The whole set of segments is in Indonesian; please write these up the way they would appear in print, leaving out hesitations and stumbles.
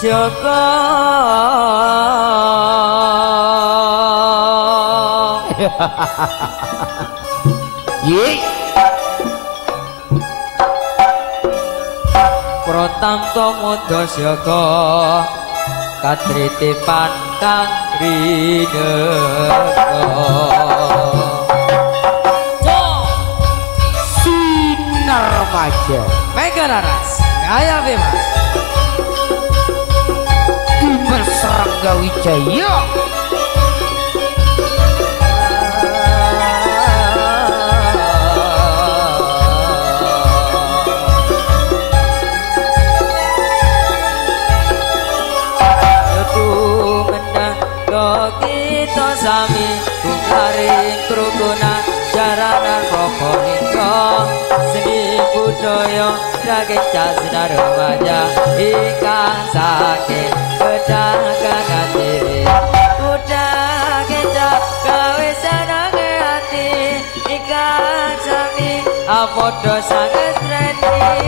Joko Ye Pratamta Mudha Joko Katriti Pantang Rineka Sinar Remaja Mega Laras Gaya Bebas Dimas Rangga Wijaya kita sami bukaring kerukunan jaranan Probolinggo seni budaya rakyat sinar remaja ikan saking kedagangan diri udah kita gawe senange hati ikan sami apodo sangat trending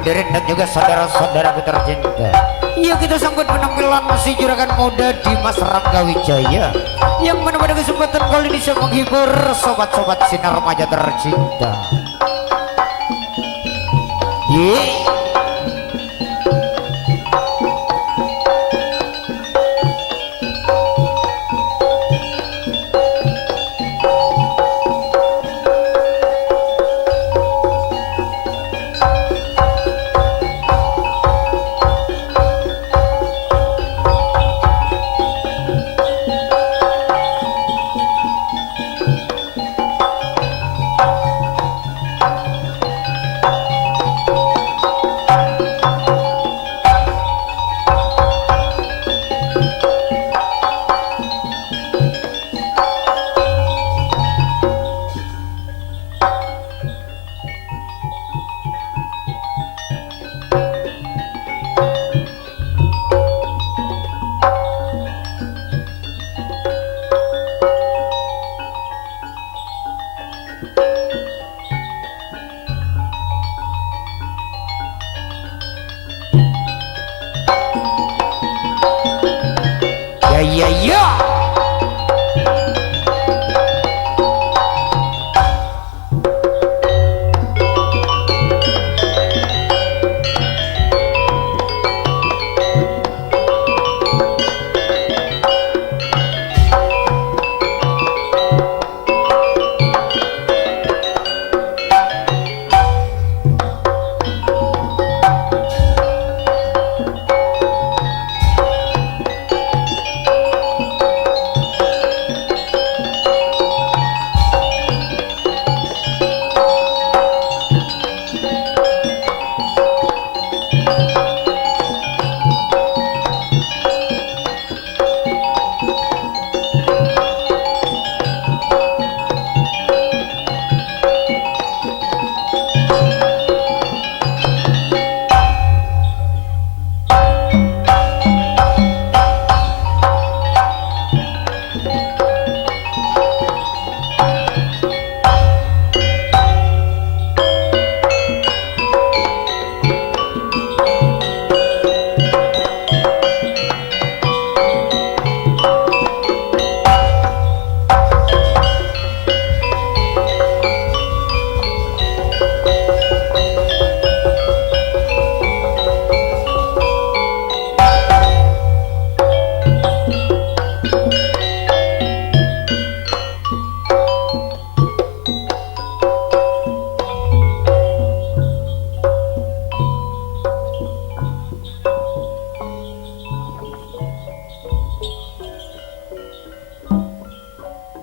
hadirin dan juga saudara-saudaraku tercinta. Ya kita sambut penampilan si juragan muda Dimas Rangga Wijaya yang mana pada kesempatan kali ini bisa menghibur sobat-sobat sinar remaja tercinta. Ye. Ya.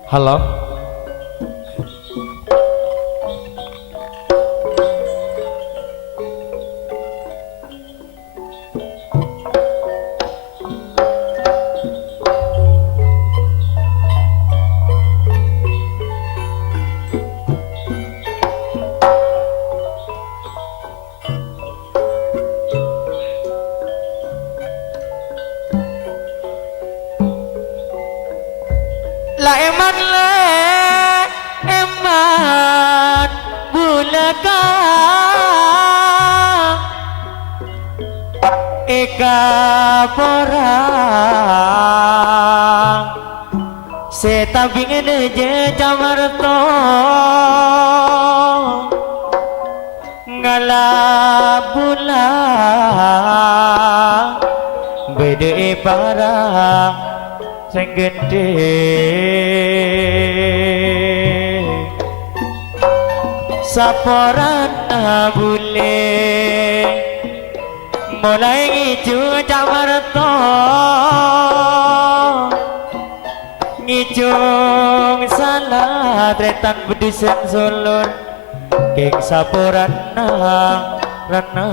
Halo. La eman bulaka eka porang setabing je jamarto ngalabula bede para sing gede saporana bule mulai ngicu jamarto ngicung salah tretan bedusan sulur keng saporana rana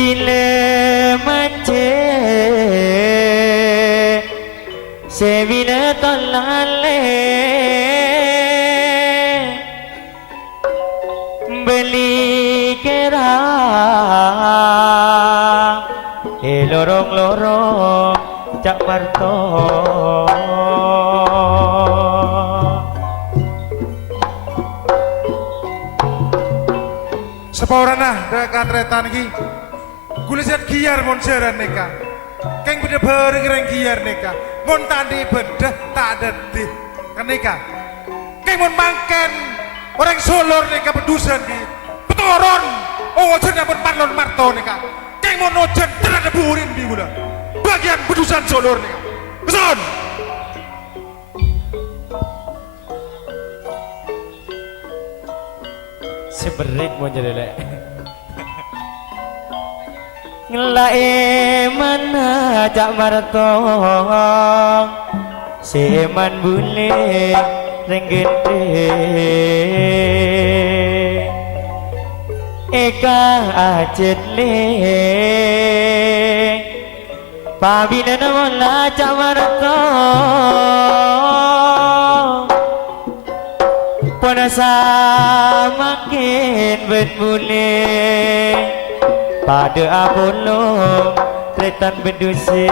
Bila mance Sebila tolale Beli kera lorong-lorong Cak Marto Sepaurana dekat tretan iki Gulisan giar mon seran neka Keng beda bareng reng giar neka Mon tandi bedah tak ada di Keneka Keng mon mangken Orang solor neka pedusan di Petoron Oh jenah mon parlon marto neka Keng mon ojen terada burin di gula Bagian pedusan solor neka Keson Seberik mau jadi lek ngelae mana cak marto seman bule renggede eka ajet le pabina namola cak marto panasa makin bermule pada Apollo tretan beduse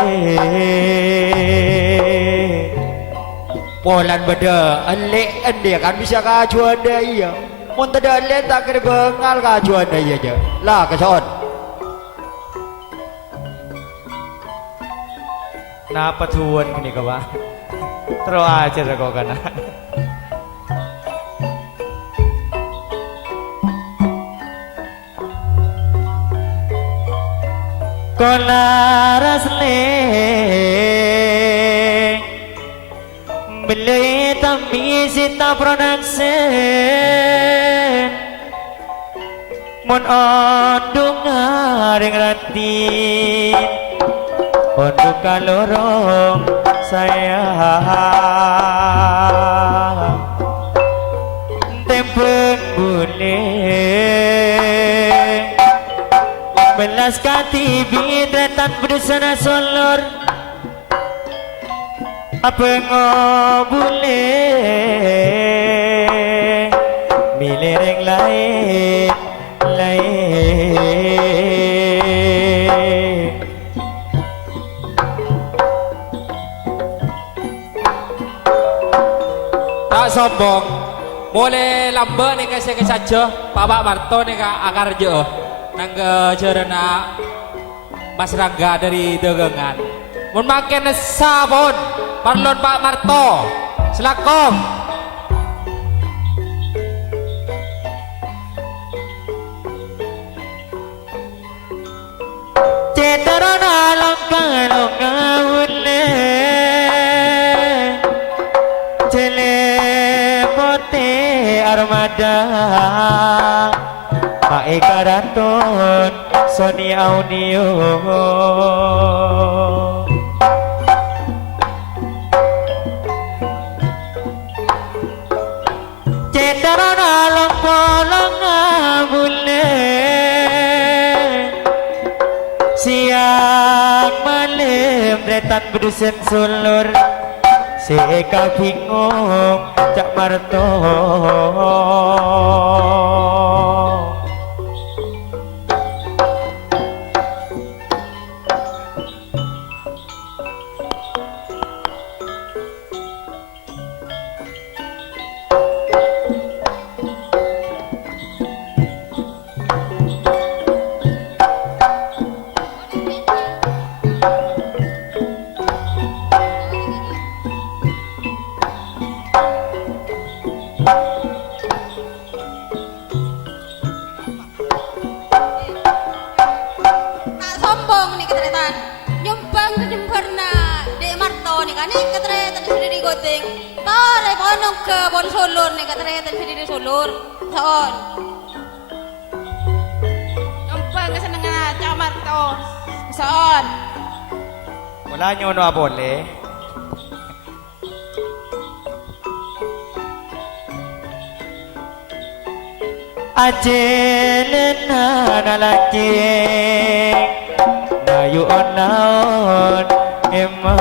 polan beda elek ende kan bisa kajuan dia iya mun tidak elek tak kena bengal kajuan dia aja lah keson napa tuan kini kawan terus aja kau kana Kolaras le beli tami sita production mon ondung ring rati ondung kalorong saya tempeng bule belas kati bitretan berdusana solor apa ngobule milereng lain tak sombong boleh lambe nih kasih saja Pak Marto nih akar jo nangga cerana Mas Rangga dari Degengan mun makin sabon parlon Pak Marto selakong cetarana langka-langka celepote armada Pak Karaton Sony Audio tarana lompolang ngabule siang malam retan bedusen sulur seka bingung cak marto Tak sombong nih ketretan. Nyumbang jember na Dek Marto nih kan nih ketretan sudah digoting. Tore kono ke Bon Sulur nih ketretan sudah di Sulur. Soon. Nyumbang kesenengan Cak Marto. Soon. wala nyono abole ajelena nalaki nayu onaon emah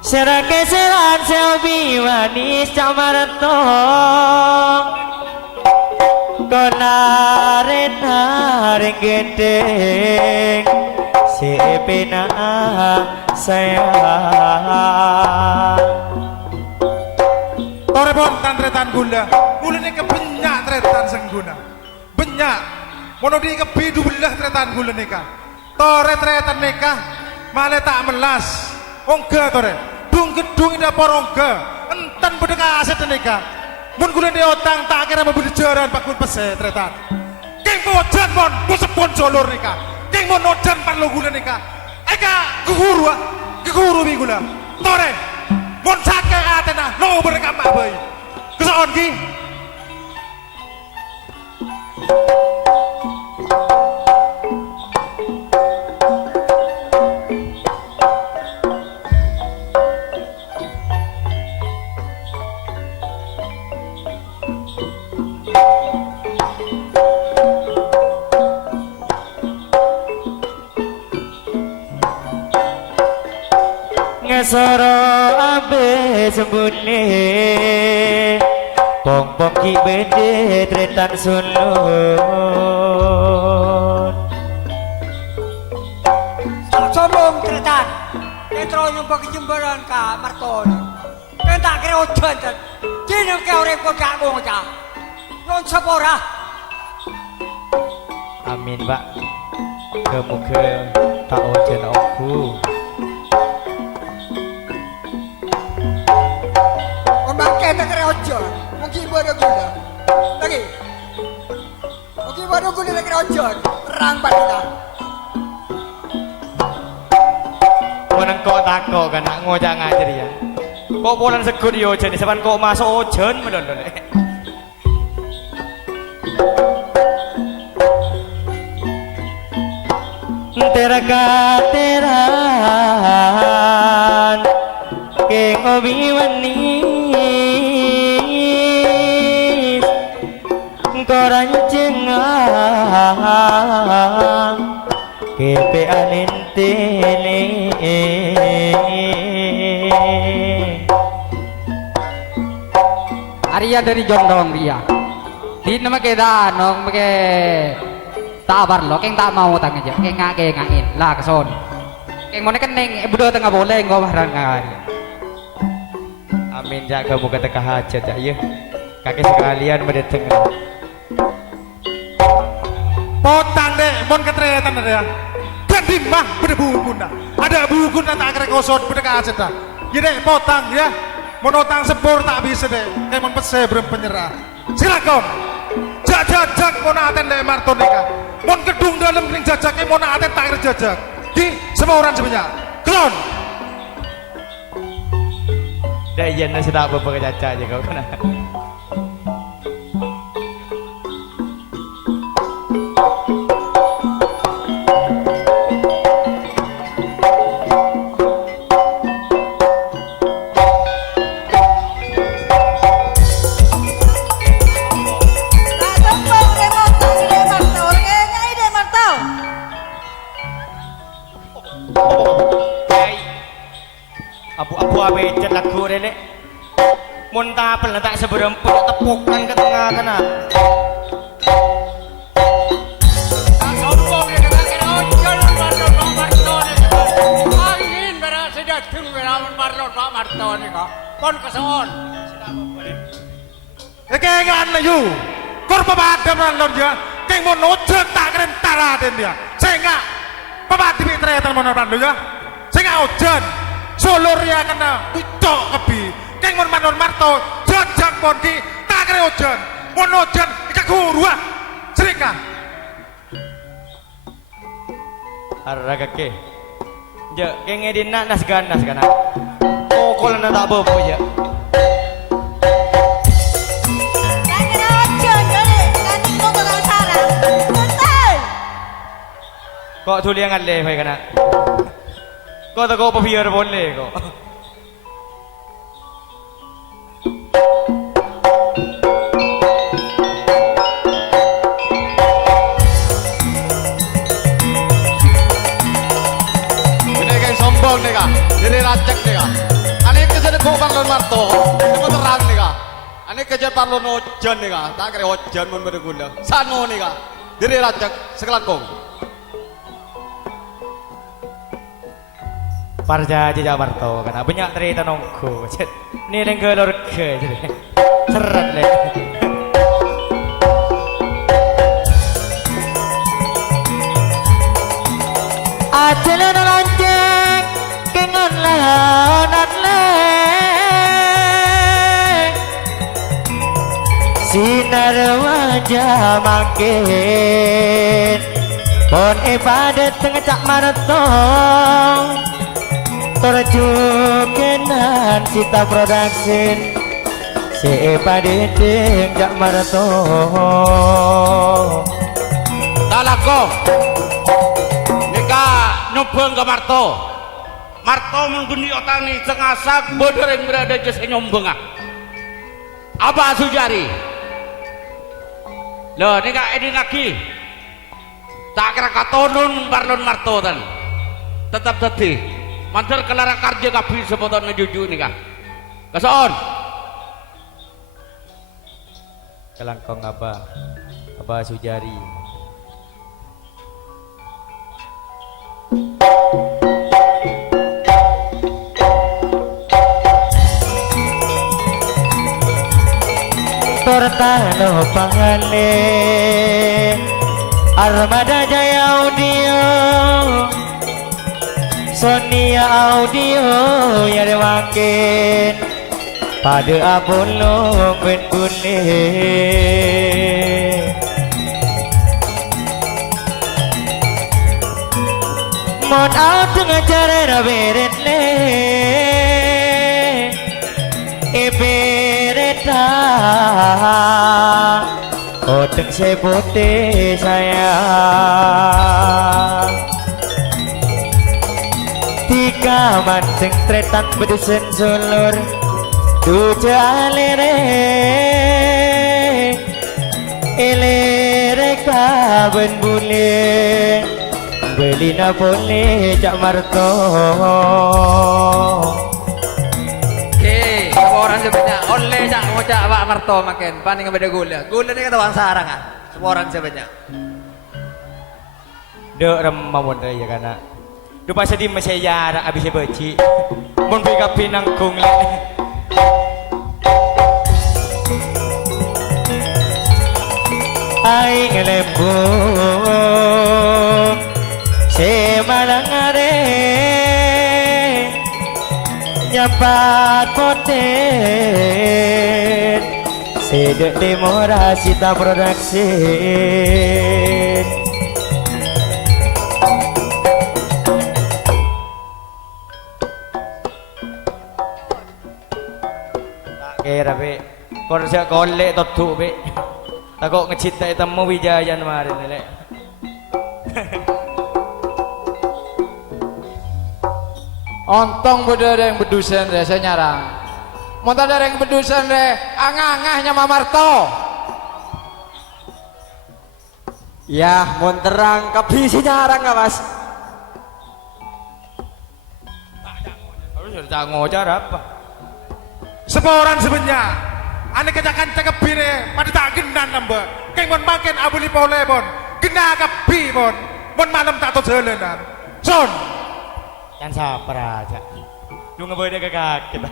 serake seran selbi manis camarto konaret haring gedeng sepena sayang Tore bontan tretan gula. Gula ini kebenyak tretan sengguna. Benyak. Mono di kebidu belah tretan gula nika. Tore tretan nika. Male tak melas. Ongga tore. Dung gedung indah porongga. Enten bedeka aset nika. Mun gula di otang tak kira membeli jaran pakun pese tretan. King mojan mon. Musepon jolor nika. King monojan parlo gula nika. Eka keguru bi gula. Tore. Mon sake atena lo berkam abai. Kesoon ki. ngesoro abe sembunyi pong-pong ki bede tretan sulun sombong tretan ketro nyumbang jembaran ka marton kentak kira ojan dan jinung ke orang kodak ngoja non sepora amin pak muka tak ojen aku orang kentak kira ojan mungkin baru gula lagi mungkin baru gula kira ojan perang pada menang kok takok kan nak ngojak ngajar ya kok bulan segur di ojen sepan kok masuk ojen melon terakateran ke ngobi manis koran cengang kepe anentele Arya dari Jondong dia. Di nama kita nong make tabar lo, keng tak mau tang aja, keng ngain lah keson. Keng mau keneng, budo tengah boleh ngau baharan ngari. amin jaga muka teka hajat ya kakek sekalian mendatang Potang deh, mon ketretan ada ya. Dan di mah beda bukuna. Ada bukuna tak kira kosot beda kaset dah. Ya deh potang ya. Mon otang sepur tak bisa deh. Kayak mon pese berem penyerah. Silakan. Jajak mon aten deh Marton nika. Mon gedung dalam ring jajak mon aten tak kira jajak. Di semua orang sebenarnya. Kelon. dah iya nasi tak apa caca aja kau kena Abu-abu abecet lagu rene. Mun tapel tak seberempet tepukan ke tengah kana. Sombong ni kata kena ojon Marlon Pak Marto ni. Angin berat sudah tung berawan Marlon Pak Marto ni kok. Pon keson. Kengan na yu. Kor pabada man dia. Keng mon ojen tak keren taraden dia. Sehingga pabadi mitretan mon man ya. Sehingga ojen solor ya kena ucok kebi. Keng mon Manon Marto jajak mon ki tak keren ojen. Mon ojen ika gurua. Sehingga Araga ke. Je kenge dina nas ganas kana. Kokol na tak apa je. Tak kena ojon jadi kanting kau tukang sarang. Betul. Kok tuliangan le hoy kana. Kok tak kau papier boleh kok. Sombong nih kak, diri racek nih kak. Ane kejar kok Marlon Marto, cuma terang nih kak. Ane kejar Marlon Ojan nih kak, tak kira Ojan mun bergula. Sano nih kak, diri racek sekelangkong. Parja aja Marto kana banyak cerita nongko. Ni lenggelor ke jadi. Seret le. Adalah lancek kengon laonan le sinar wajah makin pon ibadat ngecak maratong terjukenan Sita Production si ibadat ngecak maratong Talago, nika nyobong ke Marto. Marto mengguni otani cengasak bodoh yang berada di nyombong. Apa sujari? Loh, nika ini lagi. Tak kira katonun Marlon Marto dan tetap tadi. Mantar kelara kerja kapi sepotong ngejuju nika. Keson. Kelangkong apa? Apa sujari? Tortano pangale Armada Jaya Audio Sonia Audio ya makin pada Apollo ben boleh Mon out tengah cara beret le Ebereta Oteng sebote sayang Tiga manteng tretan bedusen sulur Duja alere Elere kaben bule Beli na boleh Cak Marto Orang sebanyak oleh cak ngocak Pak Marto makin paling beda gula. Gula ni kata bang sarang ah. Semua orang sebanyak. Dek remamun ya kana. Dupa sedih masih yara abis beci. Mun pika pinangkung le. Ai ngelembung semalang are nyapat poten sedek demora Sita Production Kira be, kor siya kole totu be. Tako ngecita itemu Wijayan kemarin le. Ontong beda yang bedusen deh saya nyarang. Montan ada yang bedusen deh, angah-angahnya Mamarto. Ya, mon terang kabisi nyarang nggak mas? Sudah tak ngojar apa? Seporan sebenarnya. Ane kejakan cakepire pada tak genan nambah. Keng mon makin abuli pole bon. Gena kepi bon. Mon malam tak tahu jalanan. Son. Jangan sabar aja. Lu ngebeda ke kaget.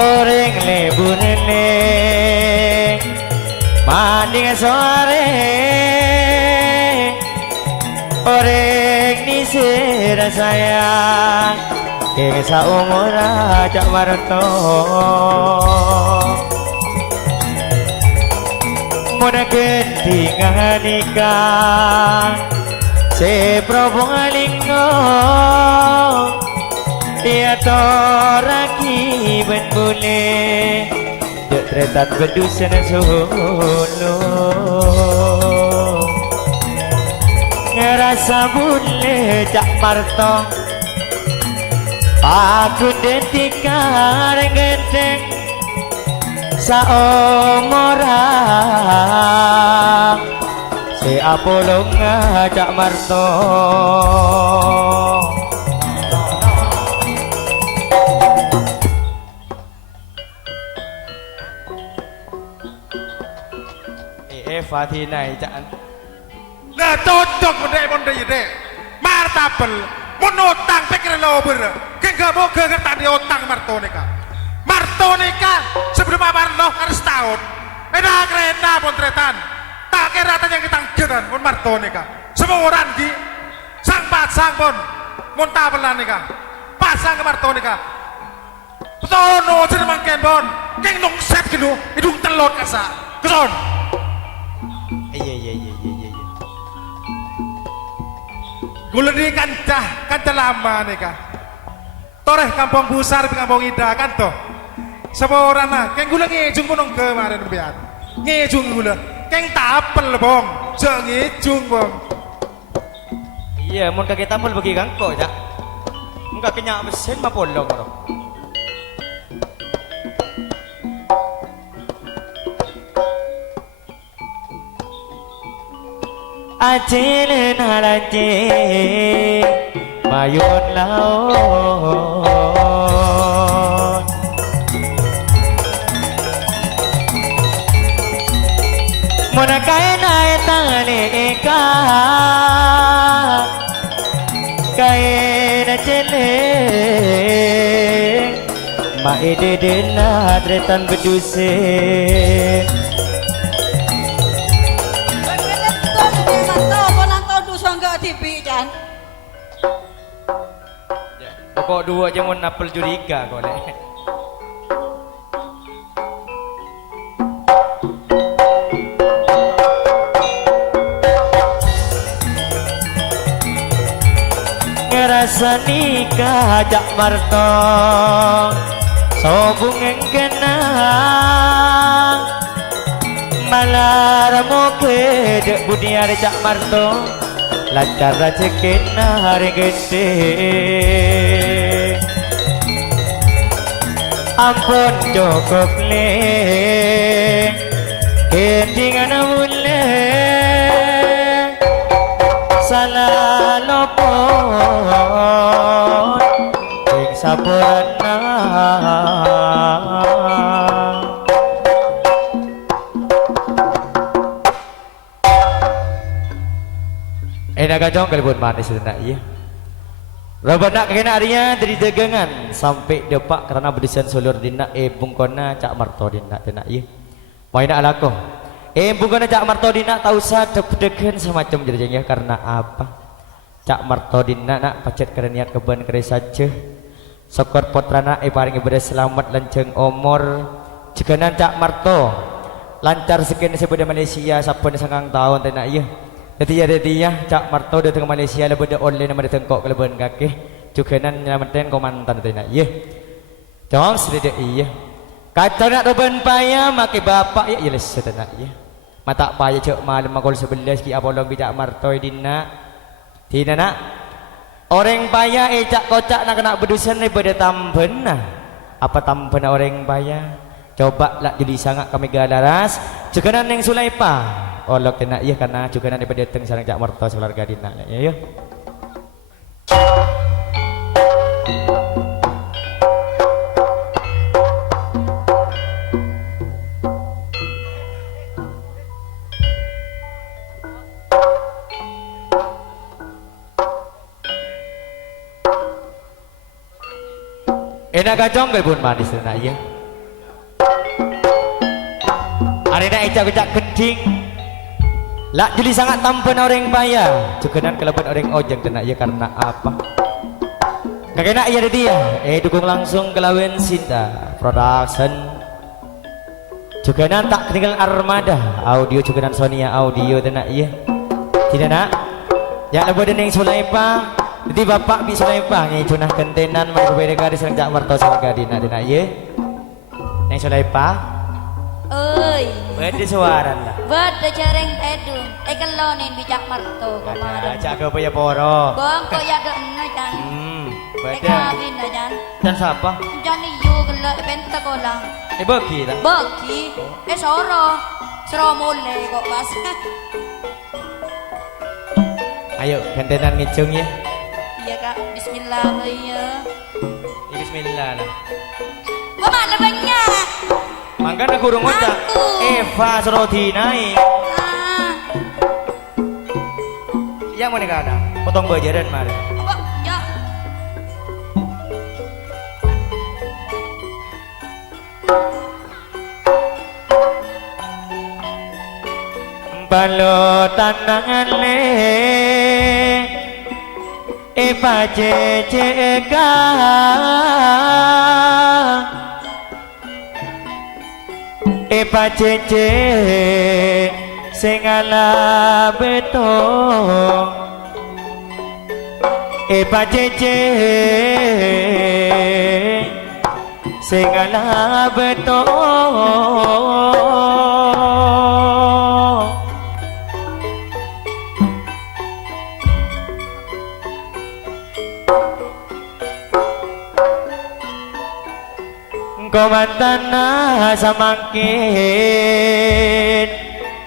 Orang lebu nenek manding sore. Orang ni sera sayang Kesa umur ajak marto Muna ketingan nikah Se probong linggo Dia toraki ben boleh Dek tretan bedusan Solo Ngerasa boleh Cak Marto Aku dentikar gendeng Saomorang Si Apollo Cak Marto Fatina Cak Nah cocok benda dek. Martabel. Menotang pikir lo ber. Keng gak tadi otang Martonika. Martonika sebelum apa lo harus tahun. Enak kereta potretan. Tak kira tanya kita geran pun Martonika. Semua orang di sang pasang pun. Montabelan nika. Pasang ke Martonika. Petono jadi mangken pun. Keng nong set gitu. Hidung telur kasa. Keson. Iya. Gula di kancah lama nih kak. Toreh kampung besar di kampung Ida kan toh. Semua orang nah, keng gula ngejung pun kemarin biar. Ngejung gula, keng tapel bong, jangan ngejung bong. Iya, mun kaki tampil bagi kangko ya. Enggak kenyak mesin mah polong bro. Acil naraje mayun laut Mona kaina tale eka kaina cele ma ede dena tretan beduse Pokok dua aja mau napel curiga kau le. Ngerasa nikah Cak Marto sobung yang kena malar mau kedek budiar Cak Marto lancar rezeki hari gede ampun cukup le kendingan mule salah lopon ing sapurna Enak kacau kalau buat manis itu nak iya. Rabat nak kena harinya dari dagangan sampai depak karena berdesain solor dina bungkona Cak Marto dina tenak iya. Mau nak laku. Bungkona Cak Marto dina tak usah degan semacam jerjengnya karena apa? Cak Marto dina nak pacet kerana keben kere saja. Sokor potrana paling ibadah selamat lanceng umur. Jikanan Cak Marto lancar sekian sebeda Malaysia sapun sangang tahun tenak iya. Detia Cak Marto datang ke Malaysia lepas dia online nama datang kok kelebihan kaki cukanan nyelamatin komandan tenak iya jangan sedih iya kata nak doben payah maki bapak ya iya lesser tenak iya mata payah cok malam makul 11 ki apolong bi Cak Marto dina nak orang payah Cak kocak nak kena berdusan daripada tamben nah apa tamben orang payah coba lah jadi sangat kami galaras juganan yang Sulaipa olok tenak iya karena juganan daripada datang sarang Cak Marto sekeluarga dina ya yuk. Enak kacong gak pun manis tenak iya. Arena ejak-ejak geding lak jadi sangat tampan orang payah juganan kelaban orang ojeng tenak ya karena apa kakena iya dia dukung langsung kelawan Sinta Production juganan tak ketinggalan armada audio juganan Sonia audio tenak iya tidak nak ya lebih yang Sulaipa jadi bapak bi Sulaipa nih cunah kentenan berbeda dari serang Cak Marto sebagai dina tenak iya yang Sulaipa Oi, beda suara lah beda jareng tedung. Kelonin bijak marto ada kemarin. jaga punya poro Bang, kok ya ada ena jan. beda Kawin dah jan. dan siapa Jan iyo gelo penta kolang. bagi lah Bagi, soro mole kok pas. ayo gantenan ngicung ya Iya kak, Bismillah ya. Bismillah lah Mama ada banyak. mangga aku urung ngocak Aku. Eva Serodi naik Ah, yang mana kada potong bajaran mari apa? Ya. balo tanangan le Eva ceceka Eva cece singala beto Eva cece singala beto Komandana samakin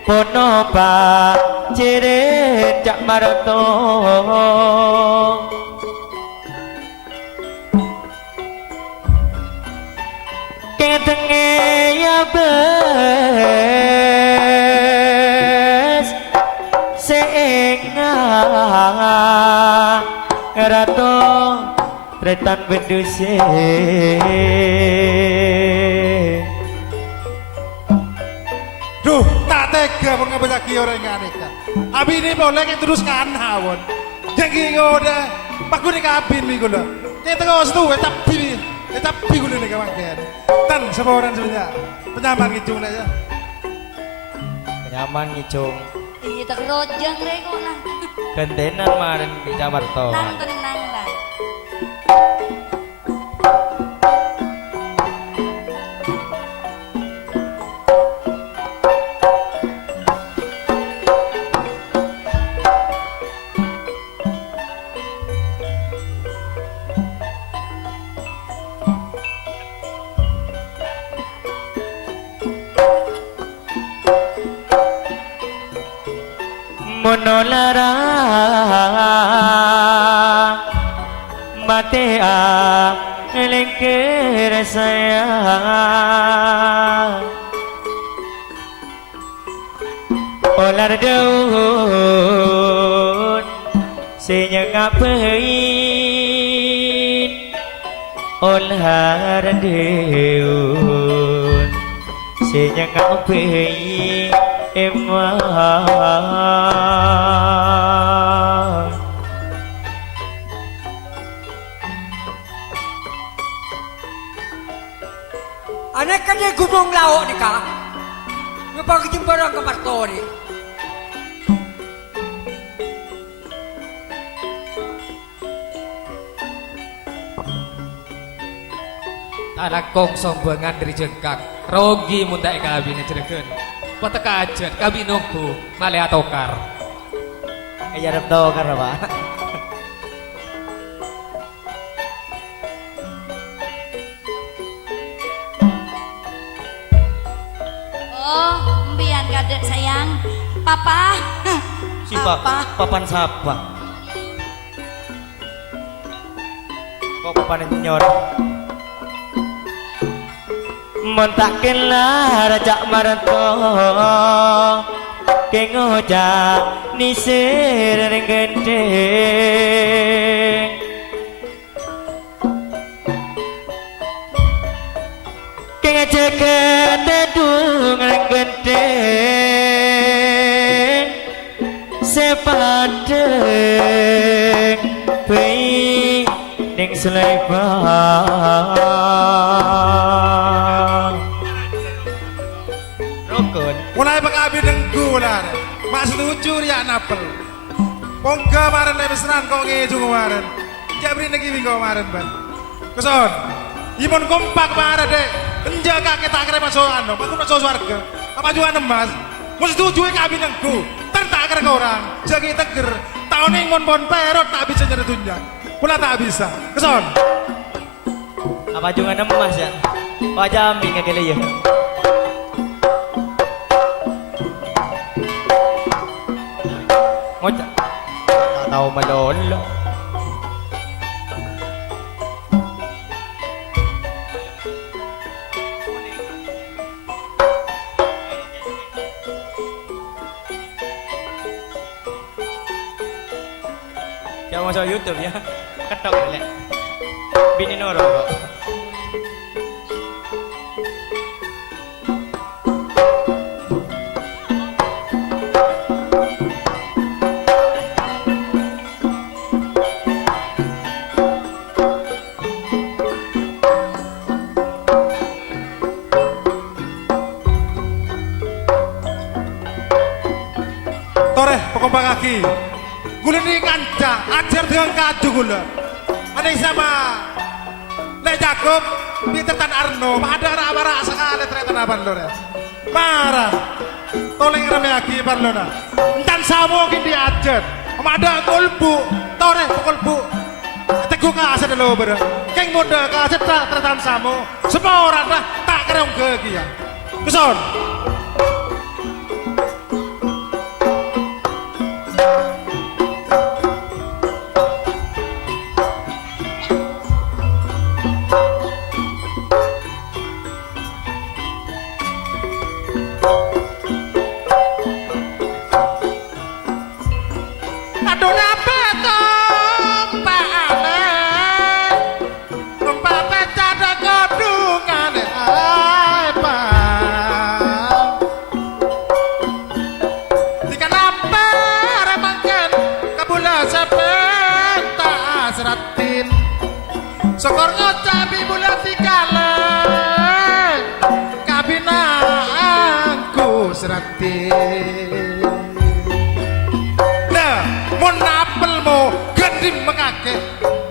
Pono pa cirit Cak Marto Ketenge ya bes Seenga Rato Tretan benduse Duh, tak tega pun ngebacak orang yang aneka. Abi ini boleh yang terus kan hawan. Jangan ngode, paku ni kabin mi gula. Yang tengah situ, tapi gula ni kawan kan. Tan semua orang sebenarnya penyaman gitu aja. Penyaman ngicung Iya tak rojang re kok nah. Gantenan marin di Cak Marto Nang tenang lah. Monolara matea lengker saya olar daun senyengap pein olar daun senyengap pein emang Anak kan dia gunung laut ni kak. Ngepagi jembaran ke Marto ni. Anak kong sombongan dari jengkak rogi mundak kabin cereken kota kajet kabin nunggu malaya tokar ya rep tokar apa Mbian kadek sayang. Papa. Si papan siapa? Kok papan nyor? Montakenlah Raja Marto Keng ojak nisir ring gendeng Keng jeket dedung ring gendeng sepadeng bayi ning Sleipang rukun mulai pekabi dengku lah mak setuju ya napel pongga kemarin lebesenan kok ngeju kemarin jabri negi minggu kemarin ban keson imun kompak kemarin dek menjaga kita akhirnya masuk anu aku masuk warga apa juga nemas mau setuju ya kabi dengku tak akhirnya orang jagi teger tahun ini mon perot tak bisa jadi tunjang pula tak bisa keson apa juga emas ya Pak Jamin ngekele ya ngocak tak tahu melolo jangan masuk YouTube ya ketok ya bini noro kok toreh pekompang kaki gula ini kanca ajar dengan kaju gula ada yang sama Le Jacob Peter Tan Arno ada marah sekali ternyata naban lora marah toleng rame lagi pan lora dan samo kini diajar ada kolbu toreh kolbu teguh kasih dulu ber keng muda kasih tak tertan samo semua orang lah tak kerong ke kia keson Sokor ngocapi bulan tikale kabina angku seratin nah mon apel mo gendim mengake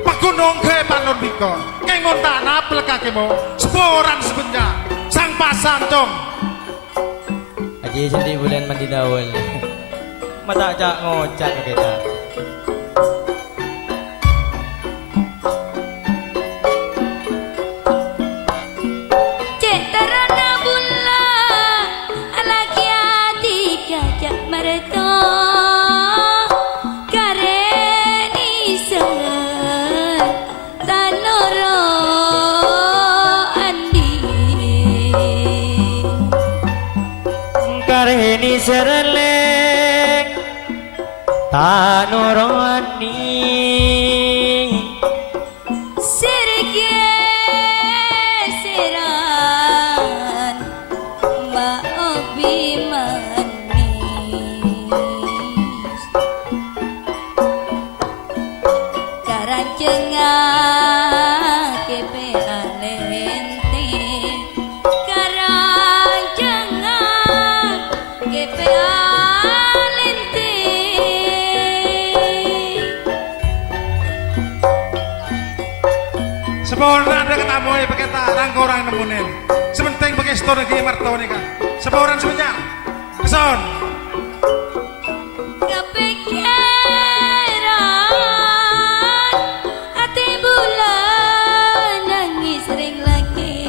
pagunung ke palon biko keng montan apel kake mo sporan sebenja sang pasang dong aji jadi bulan mandi dawel mata cak ngocak kita kareni serelek tanurani Serge seran maobi manis karancengan kepe alente karancengan kepe alente seborang ada ketemu ya pakai tarang ke orang nemunin sementing pakai store lagi marto nih kan seborang sebenarnya keson kepikiran hati bulan nangis ring lagi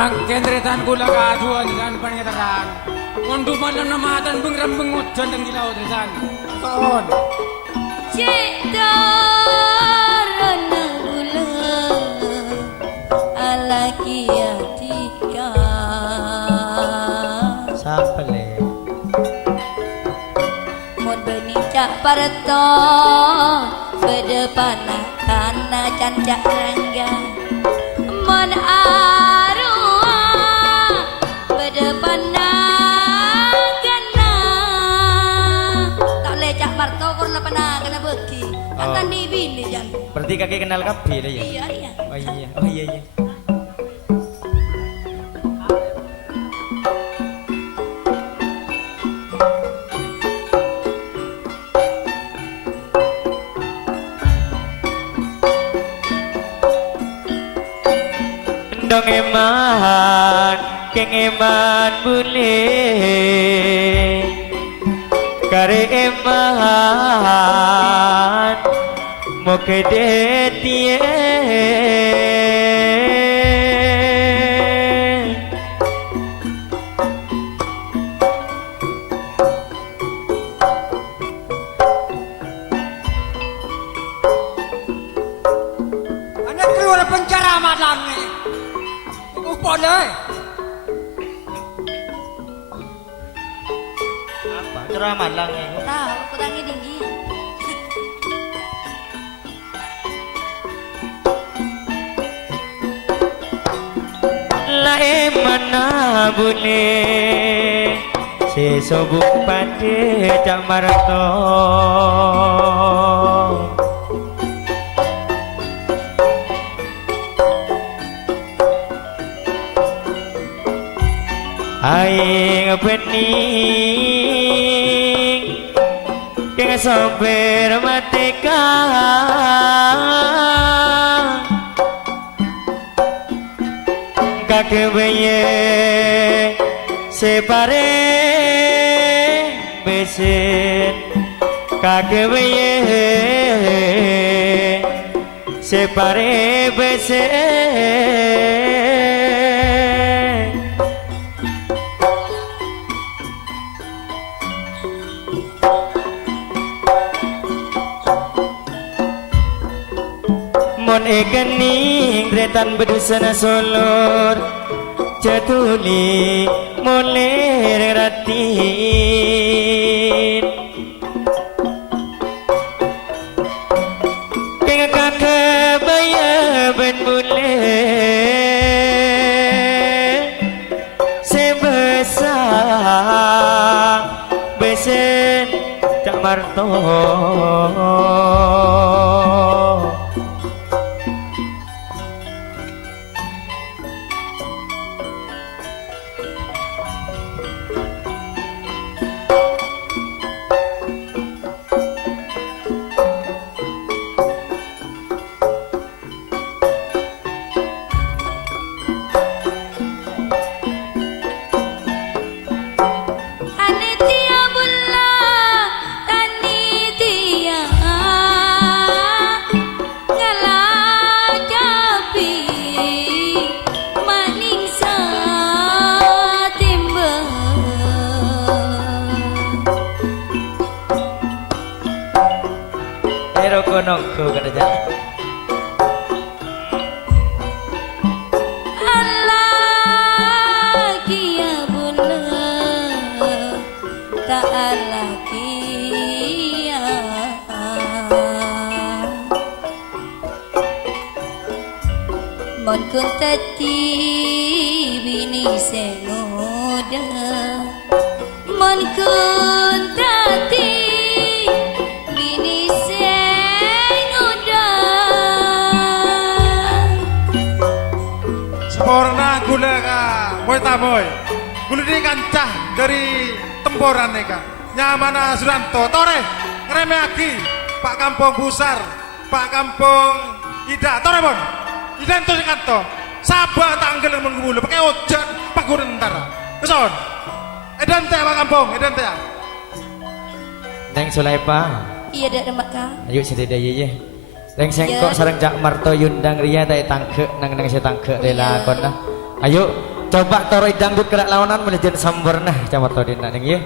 Bangken tretan kula kaduan kan pangetan. Mundu malam namatan bengrem bengut jondeng di laut tretan. Son. Cita rana gula ala kiatika. Siapa le? Mon benicak parto bedepan kana cancak rangga. Mon arua bedepan gana. Tak lecak parto korna pana kena beki. Akan dibini jan. Berarti kakek kenal kabeh le ya? Iya iya. Oh iya, oh iya iya. Dong eman, keng eman boleh, kare eman, mau kedetie. Anak keluar penjara malam ni. Boleh. Apa? Ceramah lang eh. Tahu kurangnya tinggi. Lae mana boleh sesobuk pade Cak Marto. Aing pening keng sopir mateka kake beye separe besen kake beye separe besen. Mon ekening retan bedusana solor jatuli moler ratin keng kakek baya ben boleh sebesar besen Cak Marto. Anitia bulla tanitia ngalacapi maning sa timbang. Pero konongku kerja. Allah kia bulla tak Allah kia. Mon kun tati bini sengoda. Mon kun tati bini sengoda. Sempurna gula ka, moy tamoy. Gula ini kancah dari temporan nih kak. Nyamana Suranto, tore ngereme lagi. Pak Kampung Busar, Pak Kampung Ida, tore bon. Ida itu di kantor. Sabah tanggal yang menggulu, pakai ojan, pak guru ntar. Keson. Edan teh Pak Kampung, edan teh. Neng Sulaipa, Iya dak demak ka. ayo sededa ye. Neng sengkok Iya. sareng Cak Marto Yundang Ria tak tangke nang saya tangke Iya. lela kon nah. Ayo coba toroi dangdut kerak lawanan manajen sambarnah Camarto Dina ning ya.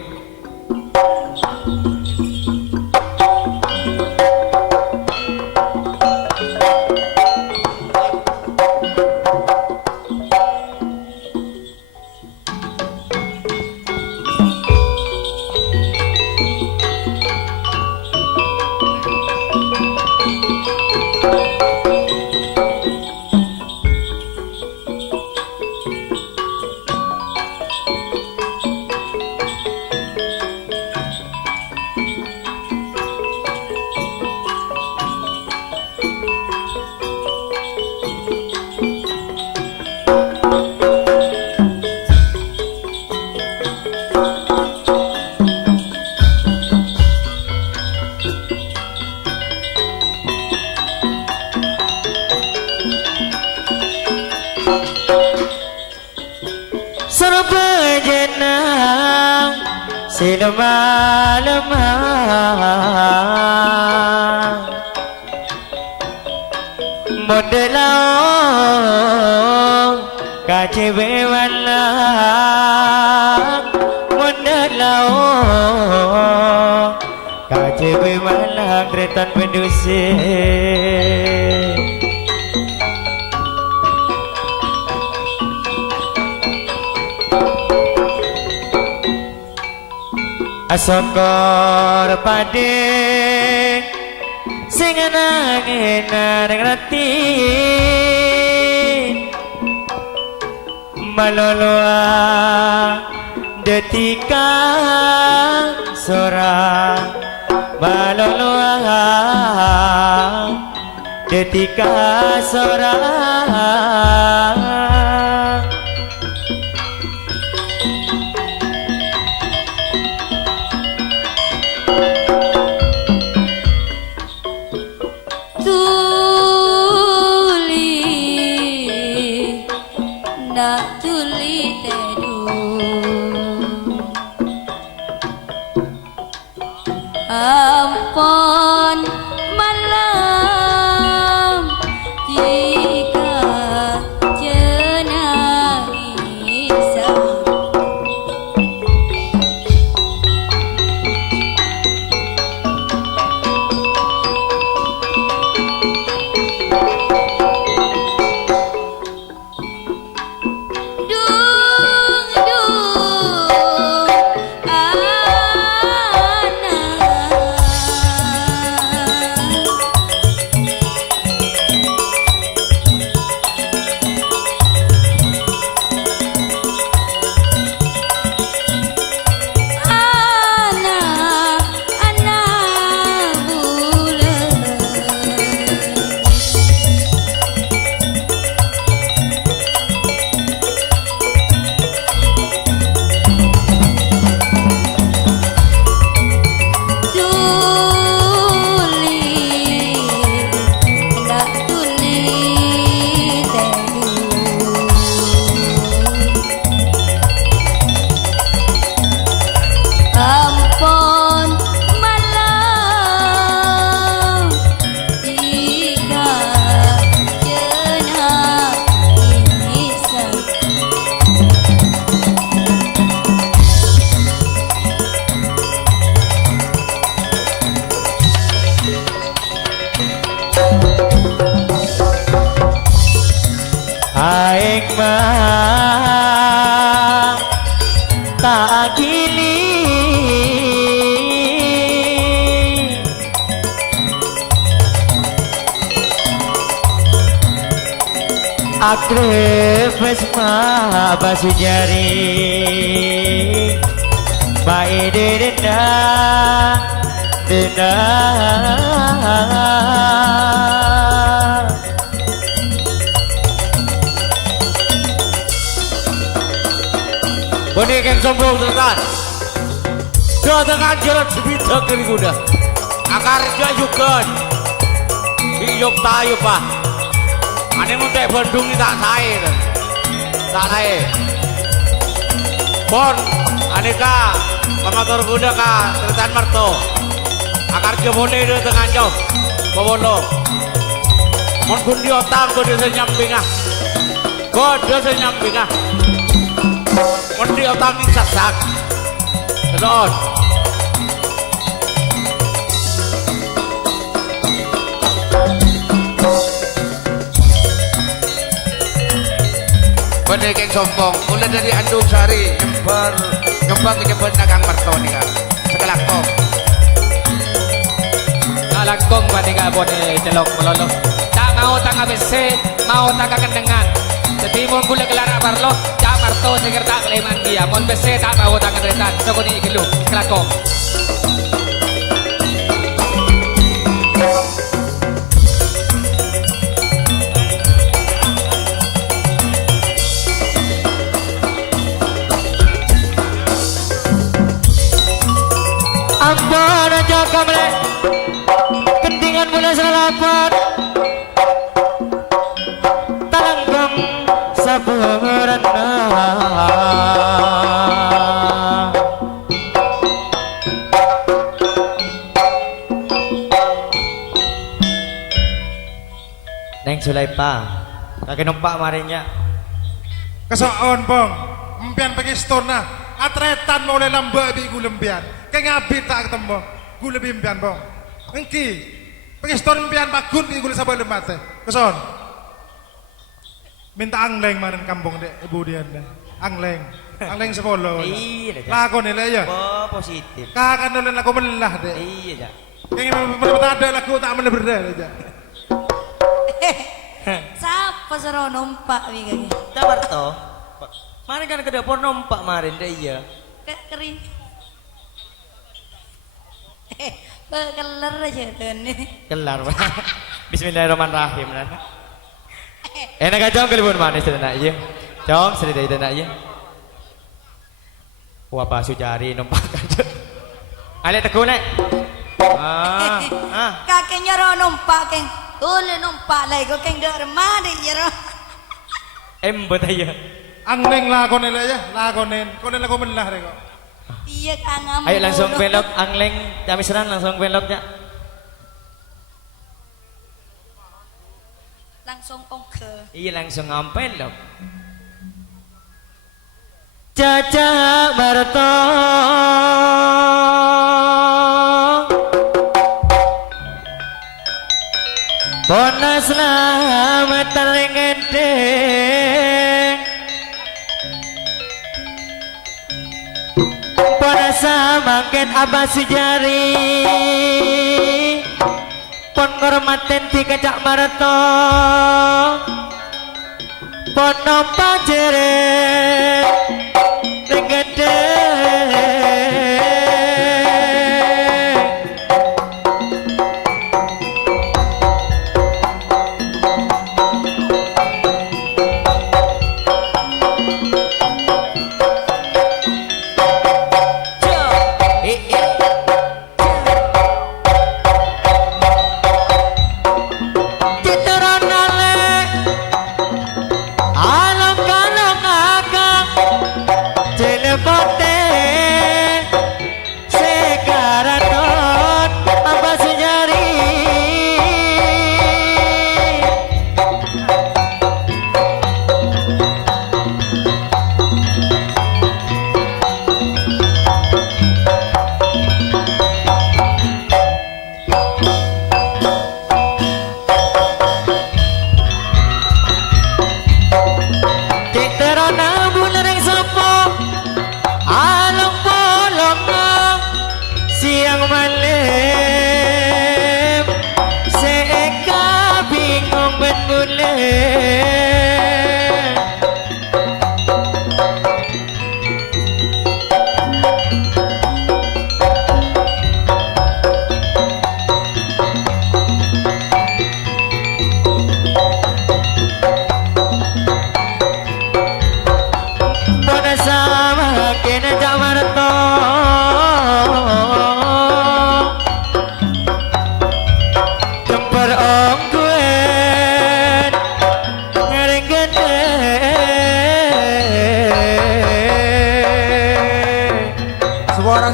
Serbejenang silemah-lemah modelau KCB malang modelau KCB malang Kretan Pendusin Asokor pade sing nangin nang rati maloloa detika sora maloloa detika sora Ampun malam jika jenazah Aing mah tak gili akrep mah basu jari bae denda denda Bonek yang sombong tekan. Dengan jalan sebita kiri kuda. Akar jayukan. Hiyop tayo pa. Ane mo tayo Bandung ni tak sae. Tak sae. Bon, ane ka pamator kuda ka Tretan Marto. Akar jabone dia dengan jauh. Bawolo. Mon kundi otang kuda senyam bingah. Bodoh saya nyambing ah. Mesti otak sasak. Terus. Bener keng sombong, mulai dari Andung Sari, nyembang ke jemput nagang Marto nih kan, sekelakong. Kalangkong ba ni ka bone celok melolo. Tak mau tangga bese, mau tangga kendengan. Jadi mon gula kelara barlo, cak marto seger tak leman dia. Mon bese tak mau tangga tretan, sokoni ikilu, kelakong. Ampun aja kamle kendingan mulai salapan talangkong saburan Neng Sulaipa, kakek numpak marinya. Kesoon bong, empian pengistona, atretan mulai lambak bi gulempian, kayak ngabit tak ketemu, gue lebih empian bong, engki, pengiston empian bagun bi gue sabar lemate, kesoon, minta angleng marin kampung dek ibu dia deh, angleng sepuluh, Iya, dah. lakon ini ya, Oh, positif. kakak nulen laku melah deh, Iya, dah. kayak bener ada laku tak melah berdeh aja, Siapa suruh numpak nih Dah Marto. Mari kan ke dapur numpak marin deh iya. kering. Kelar aja tuh nih. Kelar. Bismillahirrahmanirrahim. Enak aja jom kelibun manis itu nak iya. Jom cerita itu nak iya. Wah pas cari numpak aja. Ale teku nek. Kakeknya roh numpak keng. Ule numpak lagi kok keng dek remah deh ya roh. Embet aja. angleng lakon ini ya, lakonin, konen laku melah deh kok, Iya kang Ayo langsung belok angleng kami serang langsung belok ya. langsung ongke. Iya langsung ngampel dong. Caca Marto Bona selamat terengedeng Bona samangket abah sejari Pon ngormaten di Cak Marto Pon nompa jeret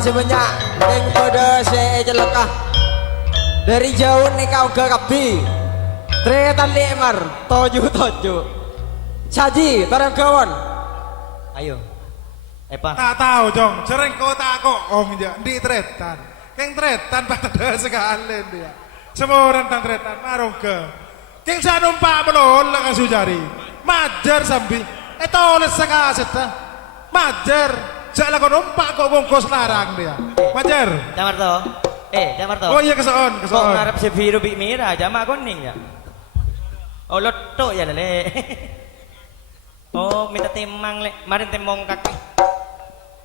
sebanyak yang pada saya jelekah dari jauh nih kau ke kabi tretan lemar toju Saji, tarang kawan. Ayo. Epa. Tak tahu jong, sering kau tak kok om ya, di tretan. Keng tretan pada sekali dia. Semua orang tang tretan marung ke. Keng saya numpak melol kan sujari. Majar sambil, toles sekaset dah. Majar, saya kau numpak kok bungkus larang dia. Majar. Jamarto. Jamarto. Oh iya kesoon, Kok kesoon. ngarep si biru bi mira, jamak kuning ya. Oh lotok ya lele. Oh minta temang le, marin temong kaki.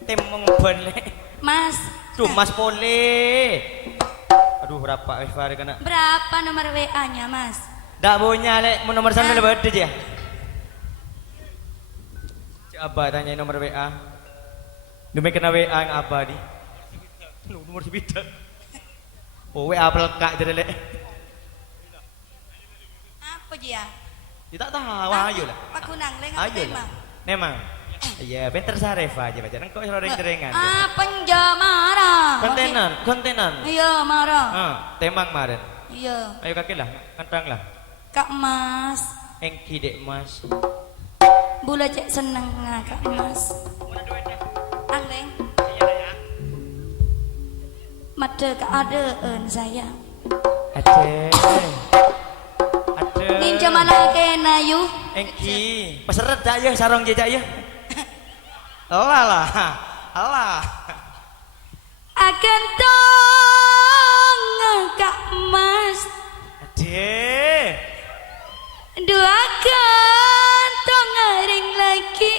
Temong ban le. Mas, Duh Mas Pole. Aduh berapa Fari kena. berapa nomor WA-nya, Mas? Dak punya le, mau nomor sana lebih ada dia. Coba tanya nomor WA. Demi kena WA yang apa di? Nomor si bida. Oh WA pelekak jadi le. Apa dia? Kita tahu ayo lah. Pak Kunang, lengah Ayo tema. lah. Memang. Iya, pinter Sareva aja baca. Engkau sering jerengan. Penja marah. Kontenan. Iya, marah. Temang maren. Iya. Ayo kaki lah, kantang lah. Kak Mas, Engki dek Mas. bula cek seneng Kak Mas. Angleng. Mata keadaan saya. Ade. Ninja mana kena yu? Engki, peseret dak ya sarong jejak ya. Alah. Akan tong Kak Mas. Ade. Dua kantong ring lagi.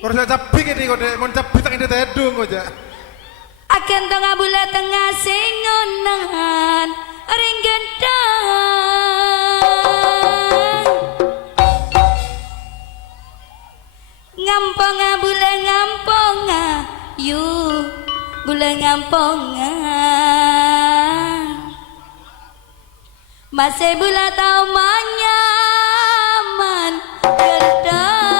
Kalau saya capik ini kau dek, mau capik tak ini tedung kau ja. Akan tong abula tengah singonan ring gendang. Ngampong bule ngampong yu bule ngampong masih bula tau manyaman gedang.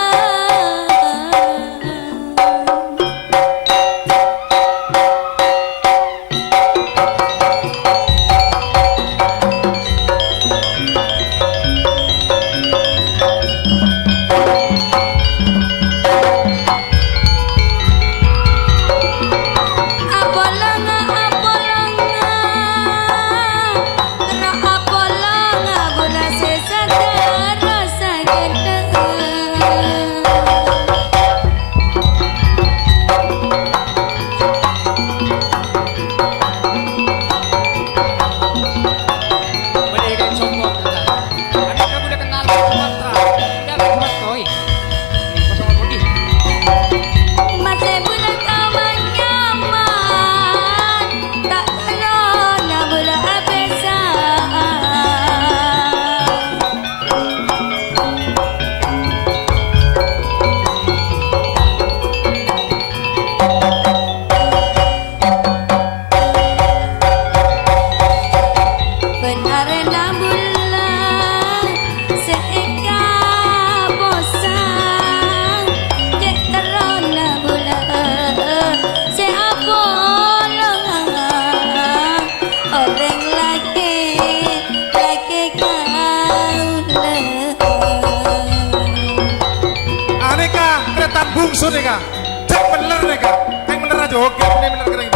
bungsu nih kak, cek bener nih kak, yang bener aja oke, ini bener kering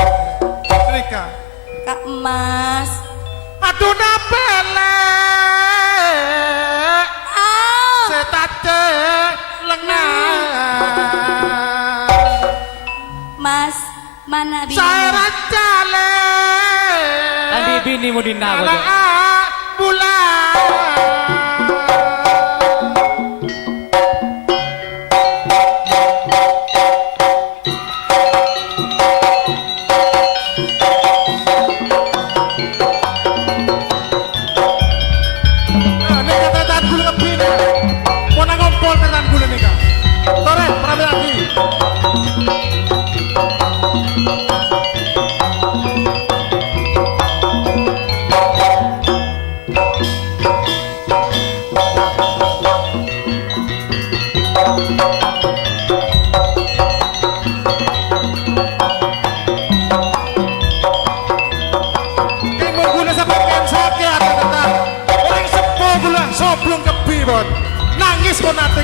nih kak. Kak Mas, Aduh napele, setate lengah. Mas, mana bini? Saya racale, Nanti bini mau dinago tuh. bulan.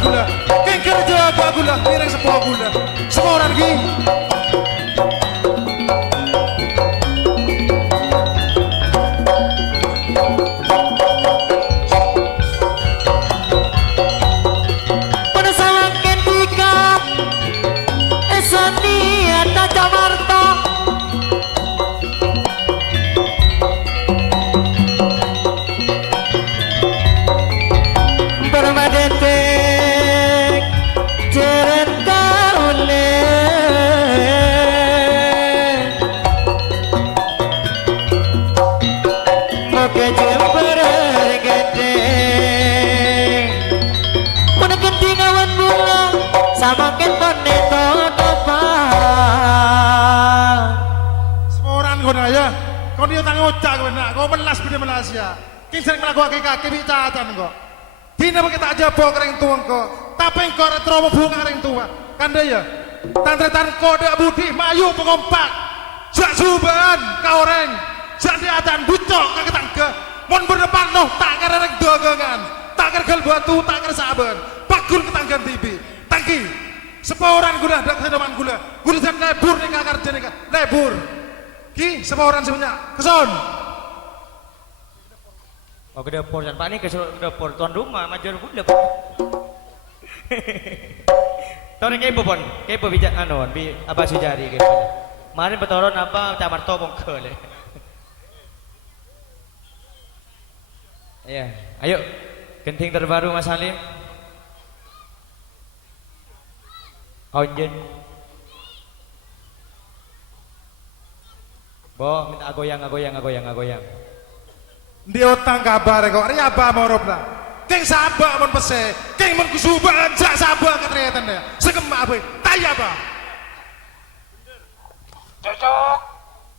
gula. Keng kerja apa gula, mireng sebuah gula. Semua orang lagi. Pada salang kendika esani ada Jamarto bermadetek cerita oleh muka jember gede mana kenting awan bunga sama kentone totopan Semua orang kau nak ya. Kau dia tanggung ucap kau nak. Kau melas benda Malaysia. Keng sering melakukan kaki bicara kau. Tina pakai tak jabo kering tua kau. Tapi kau retro bunga kering tua. Kan dia ya. Tantretan kau dak budi mayu pengompak. Jak suban kau orang. Jak diadan bucok kau ketangke. Mon berdepan noh tak kereng dagangan. Tak kergel batu tak ker sabar. Pakul ketanggan TV. Tangki. Seporan gula dak sedaman gula. Gula jan lebur nih kakar jenika. Lebur. Ki seporan sebanyak. Keson. Oh ke dapur dan Pak ni ke dapur tuan rumah majar gula. Tahun ini kepo pon, kepo bijak anu, bi apa sujari kepo. Kemarin betoron apa Cak Marto bongke le. Ya, ayo genting terbaru Mas Halim. Onjen. Bo minta agoyang. Dia otang kabar kok. Ria apa mau robna? Keng sabak mon pese. Keng mon kusuban jak sabak ketreten ya. Segemak apa? Taya apa? Cocok.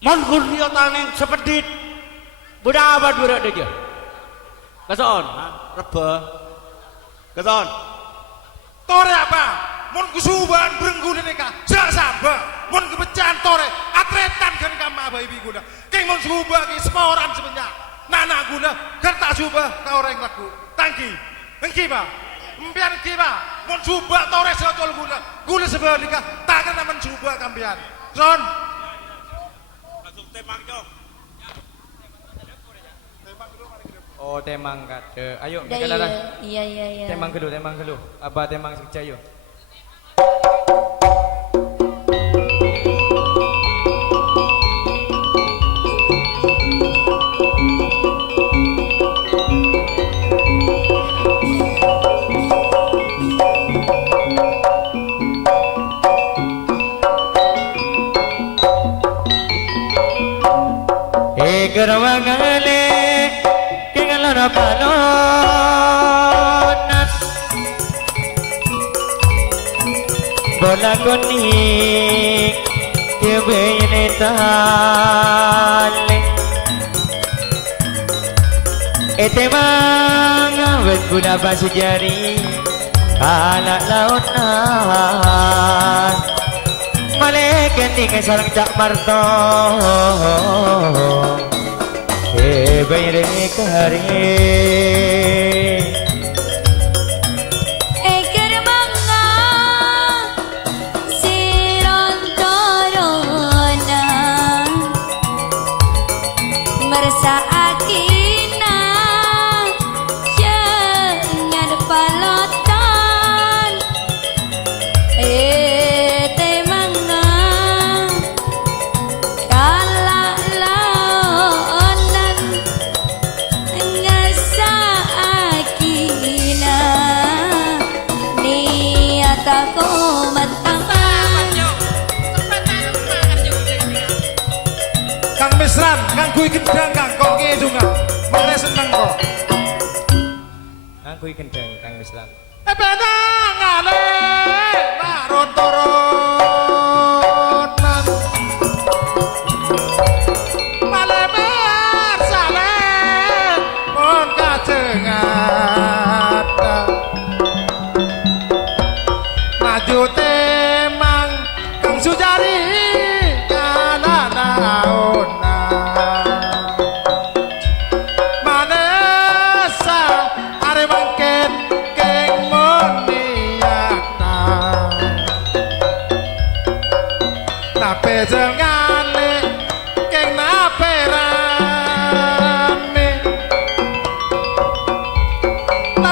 Mon kurnia taneng sepedit. Budak abad budak dia. Kason, reba. Keson. Tore apa? Mon kusuban berenggu neka. Jak sabak. Mon kepecahan tore. Atretan kan kama apa ibi guna. Keng mon subah ki seporan sebanyak. Nana guna kertas subah kau orang laku. Tangki. Engki ba? Mbian ki ba? Mon subah tore socol guna. Guna sebelah nikah. Tak kena men subah kambian. Son. Langsung temang jong. Oh temang kade. Ayo Dah, kita darah. iya. Temang dulu. Apa temang sejayo? Gerawangale kengalana palonan bola konik kebene tale etemang awet guna basujari ala launan malaikat tinggal sarang Cak Marto bayre kare Eker manga siron torona mersa akina jangan palotan temanga kala laonan ngasa akina niat aku matangkan Kang Mesran, Kang Kui Gendang, Kang kok ngedungan. Mana seneng kok. aku kendang Kang Mislan. Benangale narotoronan Malemer saleh mon kajengat maju temang Kang Sujari kananaona manesa are mangken keng moni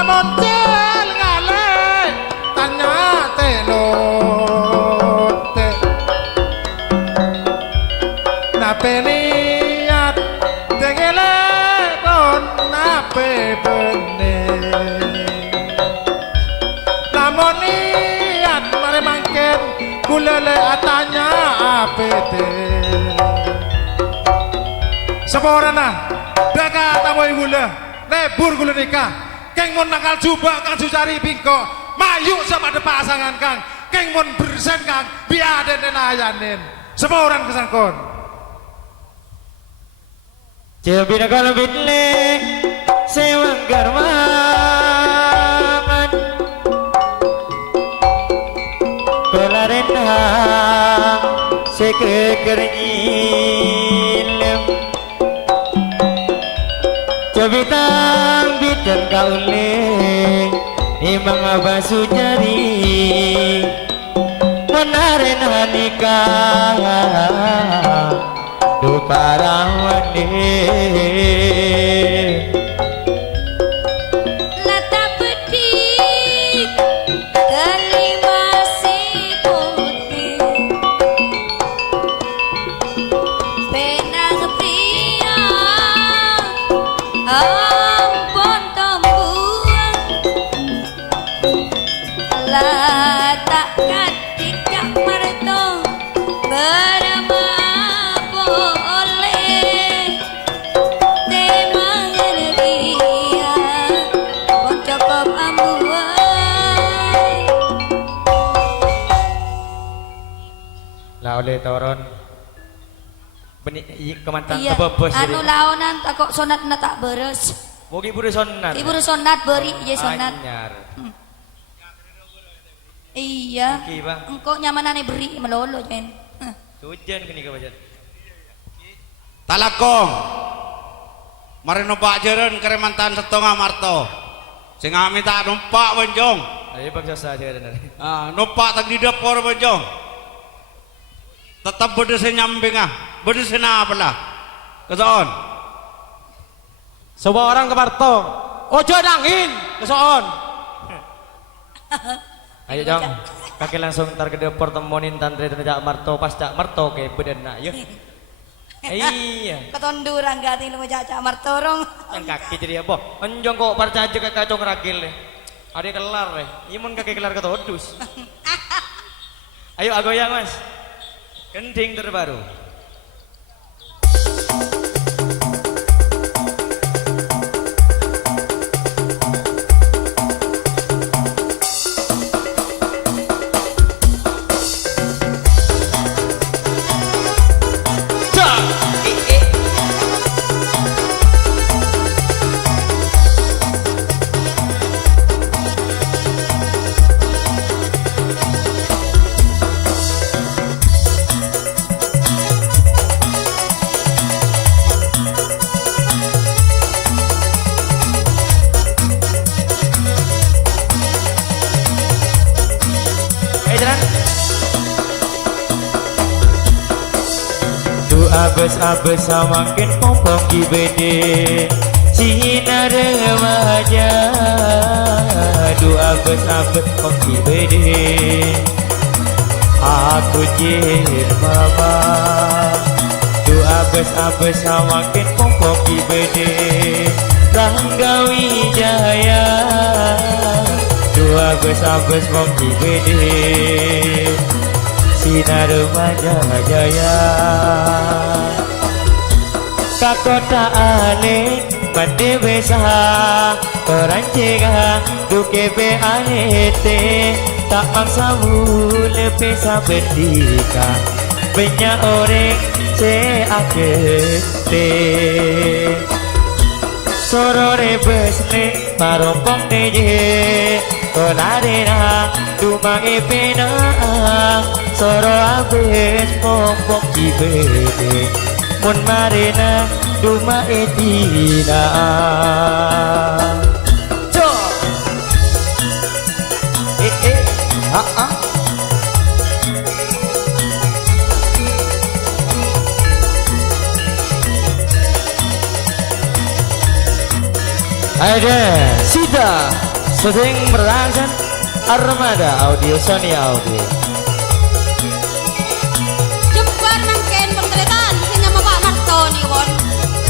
lamun cel ngale tanya telote nape niat dengele kon nape bene lamun niat mare mangken kulele atanya apete seporana daka tamu wula lebur gula nikah keng mon nakal jubah kang cari bingko mayu sama de pasangan kang keng mon bersen kang biaden layanin semua orang kesangkon Jebina kalau bitle sewang garmangan Kelarena sekekernyilem Jebitang bidan kauleng imang abasu jari Menarena nikah du parawane Lata pedik kelima si putih penang pria ampun tembuang lata katik jak marto berama boleh temang dia pocokop ambuai lah oleh toron benih kemantan iya tebebos anu laonan tak kok sonat na tak beres mugi buru sonat ibu sonat beri je sonat anyar iya Oke, Bang. engkau nyamanane beri melolo jen tujuan kini kebajan Talakong. Mari numpak jeren keremantan setengah marto. Sing kami tak numpak benjong. ayo bangsa saja dan Numpak tak di dapur benjong. Tetap berdesa nyambing berdesa apalah. Kesoon. Semua orang ke Marto. Ojo nangin, kesoon. ayo jong kaki langsung ntar ke dapur temonin tantri Cak Marto pas Cak Marto ke bedena yuk iya ketondu ranggati lu caca martorong yang kaki jadi apa enjong kok percaya ke kacung ragil deh ada kelar deh imun kaki kelar ketodus ayo agoyang mas kending terbaru abes samakin pompong di bede sinar remaja du abes pompong di bede aku jir mama du abes samakin pompong di bede Rangga Wijaya du abes pompong di bede sinar remaja jaya kakota ale pade besa peranjega duke be anete tak maksa mule pesa berdika banyak orang se akete sorore besle marompong deje kolarena duma epena soro abes pompong ibede mon marina duma etina jo ada Sida Sering berangkat Armada Audio Sony Audio. Jembar mangken pemtretan sing sama Pak Marto nih bon.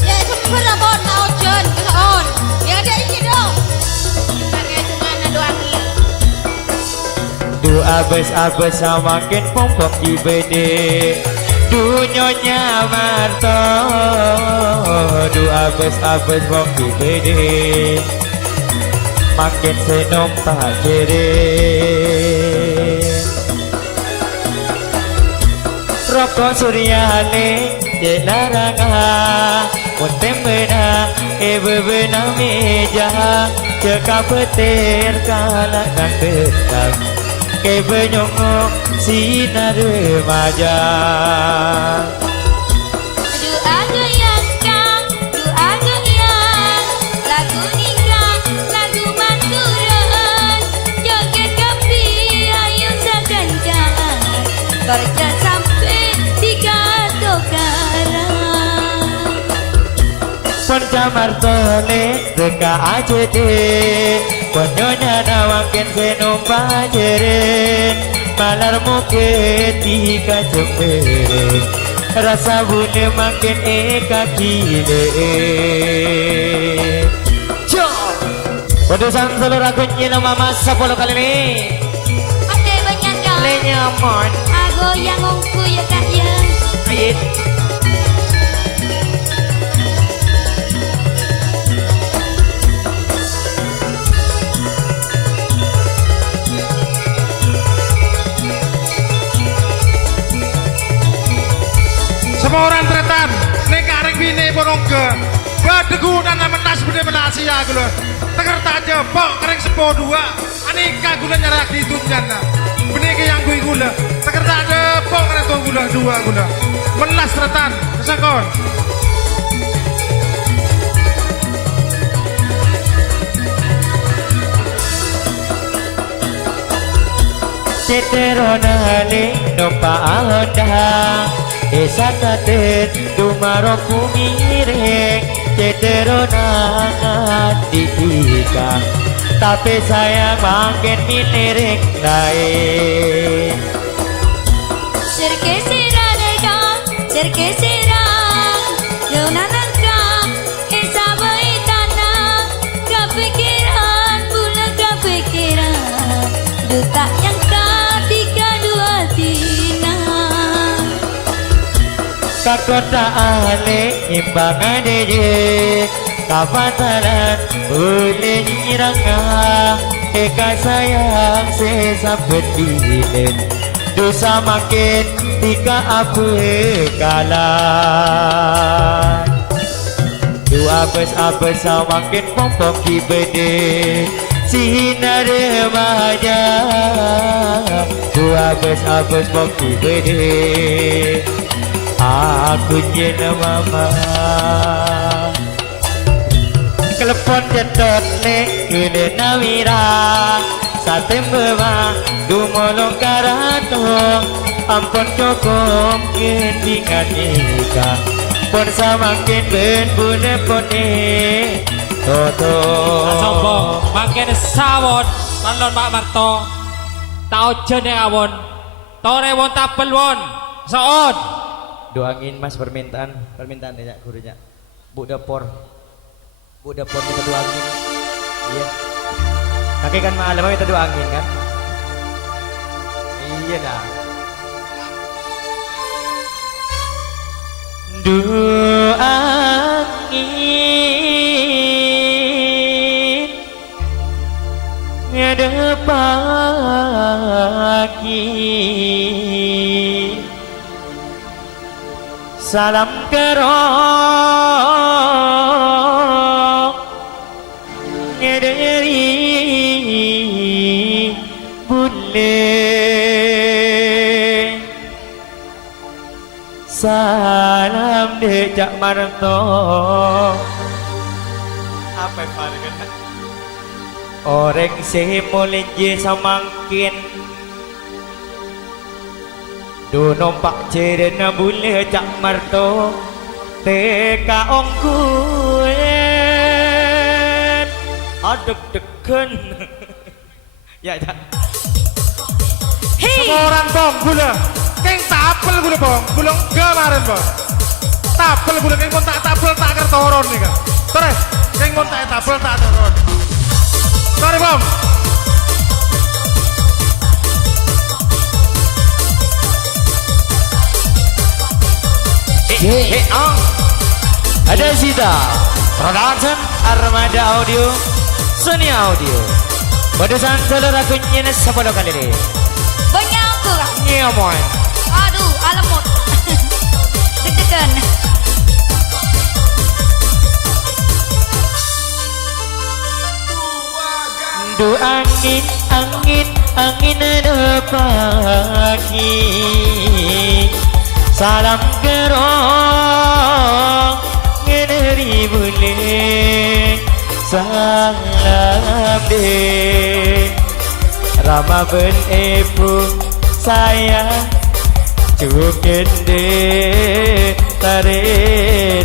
Ya jembar bon tau jen keson. Ya ada ini dong. Pakai cuman doangin. Doa abes samakin pompok di bede. Dunyonya Marto. Doa abes pom di bede. Makin senom pajere rokok suryane di laranga Muntem bena bena meja cekap petir kalak dan tetap kebenyongok sinar remaja. Doa goyangkan, doa goyang, lagu nikah, lagu manduran, joget kapi, ayo sekencang, kerja sampai tiga tokaran. Pencamartone teka aja deh, penyonya nawakin senumpa jere, malar muke tiga cembere, rasa bune makin eka kile. Pedusan seluruh akunnya nama masa 10 kali ini. Ada banyak kan? Lenyamon. Aku yang ngungku ya kak ya. Ayat. Semua orang tretan, neka arek bini bonongke, badegu dan menas bede menasi ya gula. Teker tak jepok kereng sepo dua, aneka gula nyarak ditunjana. Bini ke yang gue gula, teker tak jepok kereng tuh gula dua gula. Menas tretan, kesakon. Ceteronale nompa ahonda. Esa tatet dumaro kumireng Ceterona ditika tapi sayang makin milereng naik. Serkesera Yona nangka Esa baitana kepikiran bulan kepikiran duta yang ketika dua tina. Kakota ale imbangan deje kapataran boleh nyiranga eka sayang sesabet bilen dosa makin tika apa kalah dua abes makin pompok kibede sinar remaja dua abes pok kibede aku jena mama kelepon jetot nek kene nawira satem bewa dumolong karato ampun cukup kendingan ika pun samakin ben bune pone toto Sombong, makin sawon, malon Pak Marto. Tau jene awon, tore won tapel won, soon. doangin mas permintaan ya gurunya bu dapur kita doangin iya kakek kan malam kita doangin kan iya dah doangin ada pagi salam kerong ngederi bule salam de Cak Marto apa yang orang semolenje samangkin do nompak cerena bule Cak Marto teka ongkuet adek deken Ya, ya. Semoran bong gula. Keng tapel gula bong. Gula kemarin bong. Tapel gula keng mon tak tapel tak kertoron nih kan. Terus keng mon tak tapel tak toron. Sorry bong. Ada Sita Production Armada Audio Sony Audio Badusan saudara kunyinya sepuluh kali ini Banyak tuh kak. Nyaman Aduh, alamut. Deg-degan. Du angin, angin, angin ada pagi Salam gerong ngederi bule Salam de Rama ben epung sayang Cukin de tare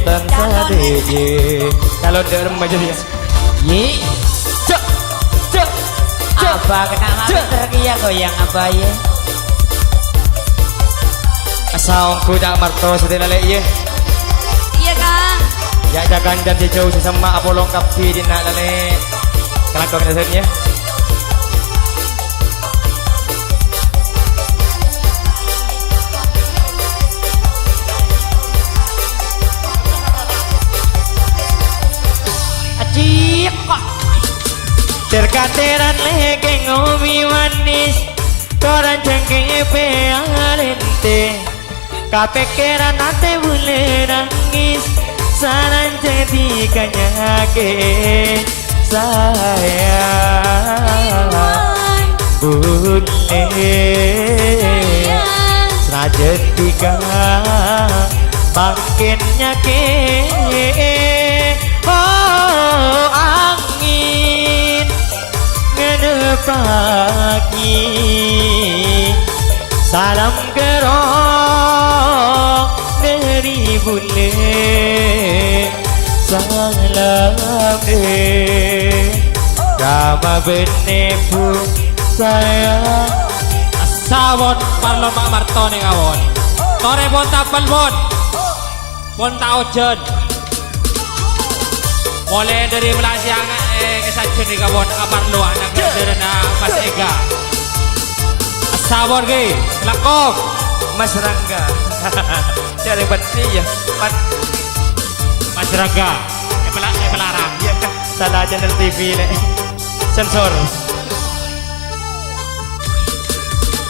tansa deje Kalau ada remaja dia Ye Cok Cok Cok Apa kenapa terkiyak goyang apa ya? Asaungku tak marto setelah lek ye Iya kang. Ya jagan dan jauh sesama Apolong kapi di nak lale Kelakon dasarnya Acik kok Terkateran lege ngopi manis Koran cengkeh pealente Kapekeran ate bule nangis Saran jadi kanyake sayang Bule Senajan tiga Bangkinnya ke Oh angin Ngedepaki Salam gerong dari bule Salam Rama benepu sayang Sawon parlo Pak Marto nih kawon. Tore bon tapel bon. Bon taujen. Mulai dari Malaysia ke Sancun nih kawon aparlo anak sederhana Mas Ega. Sawon ge, lakok. Mas Rangga cari bati ya Mas Rangga. Pelarang. Iya kah salah channel TV nih sensor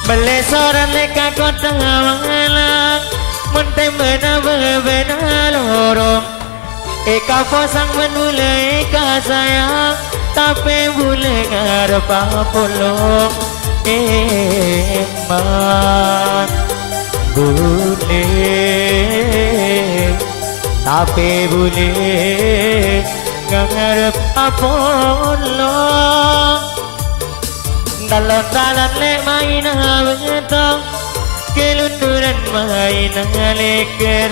Belesoran leka kota malang Muntah bena bena lorong Eka posang menulai eka sayang Tapi boleh ngarep apolong Eman boleh Tapi boleh ngarep apolong Dalam lek main betong Kelunduran main leker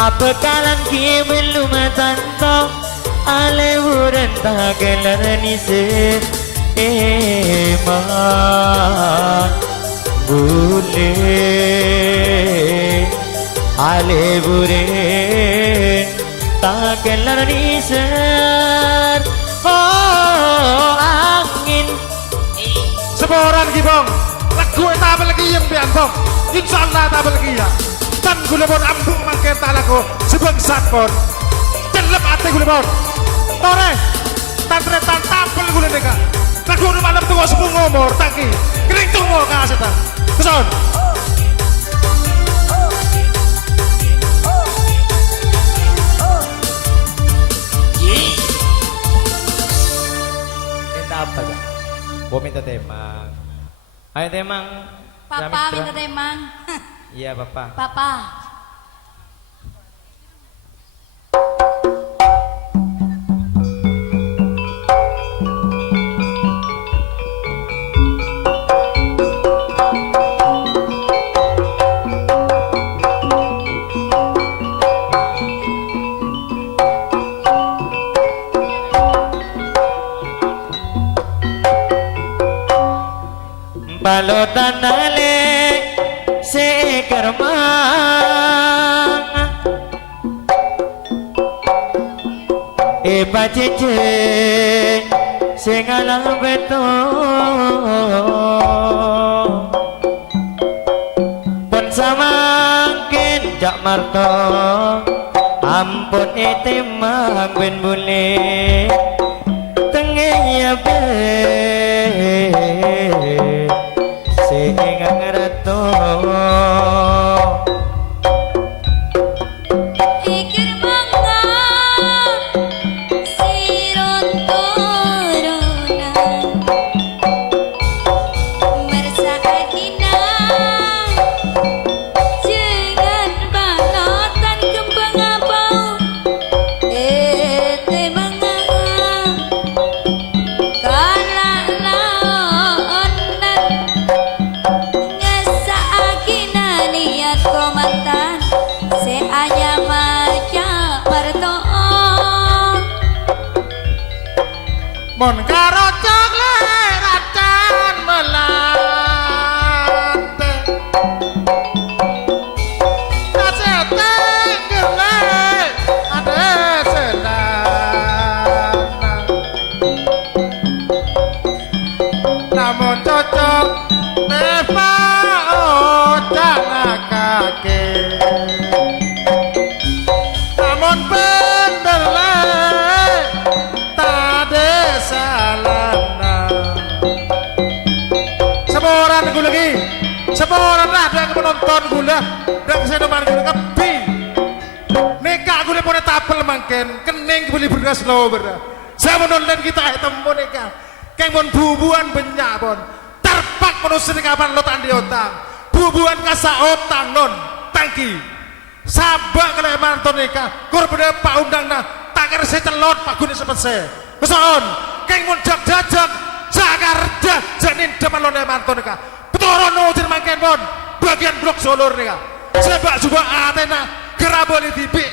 Apa kalan ki belum tantong Aleburan tak kelar nise Eman boleh Aleburan tak kelar nise Oh angin Semoran ki bong. Lagu eta lagi yang pian bong. Insyaallah ta lagi ya. Tan gula bon ambung mangke ta lagu sebangsat bon. Celep ate gula bon. Tore. Tan tretan tapel gula neka. Lagu nu malam tuwa sepung ngomor tangki. Kering tunggu ka setan. Keson. Minta apa gak? Gua minta temang Ayo temang Papa minta temang. Iya papa Papa. Balutan ale seekor mang Ipa cincin sing alang betung pun samangkin jak marto ampun itimang ben bule tengenya be sing ngereto Ikir mangga siron corona Mersakina jangan balotan kembang abau mangga kala laonan ngesakina niat komandan se anya maca martoon Mon karo coklat racan melante Kasete gele ade senana Namun cocok Neva ojana kake Namun bener tade salana Semoran gue lagi Semoran lah yang menonton gula dan kesenoman gula kepi Neka gue boleh tapel mangken Kening boleh berdas lo berda Saya menonton kita temu neka Keng mon bubuan benyak bon Terpak menusir kapan lo tandi otang Bubuan kasa otang non Tangki Sabak kena manton neka Korban pak undang nah Takar saya celot pak guni sepet saya Kesoon Keng mon jak-jajak Jakarta Janin depan lo manton neka Betorono jermangken bon Bagian blok solor neka Sebak juga Athena Geraboli tipi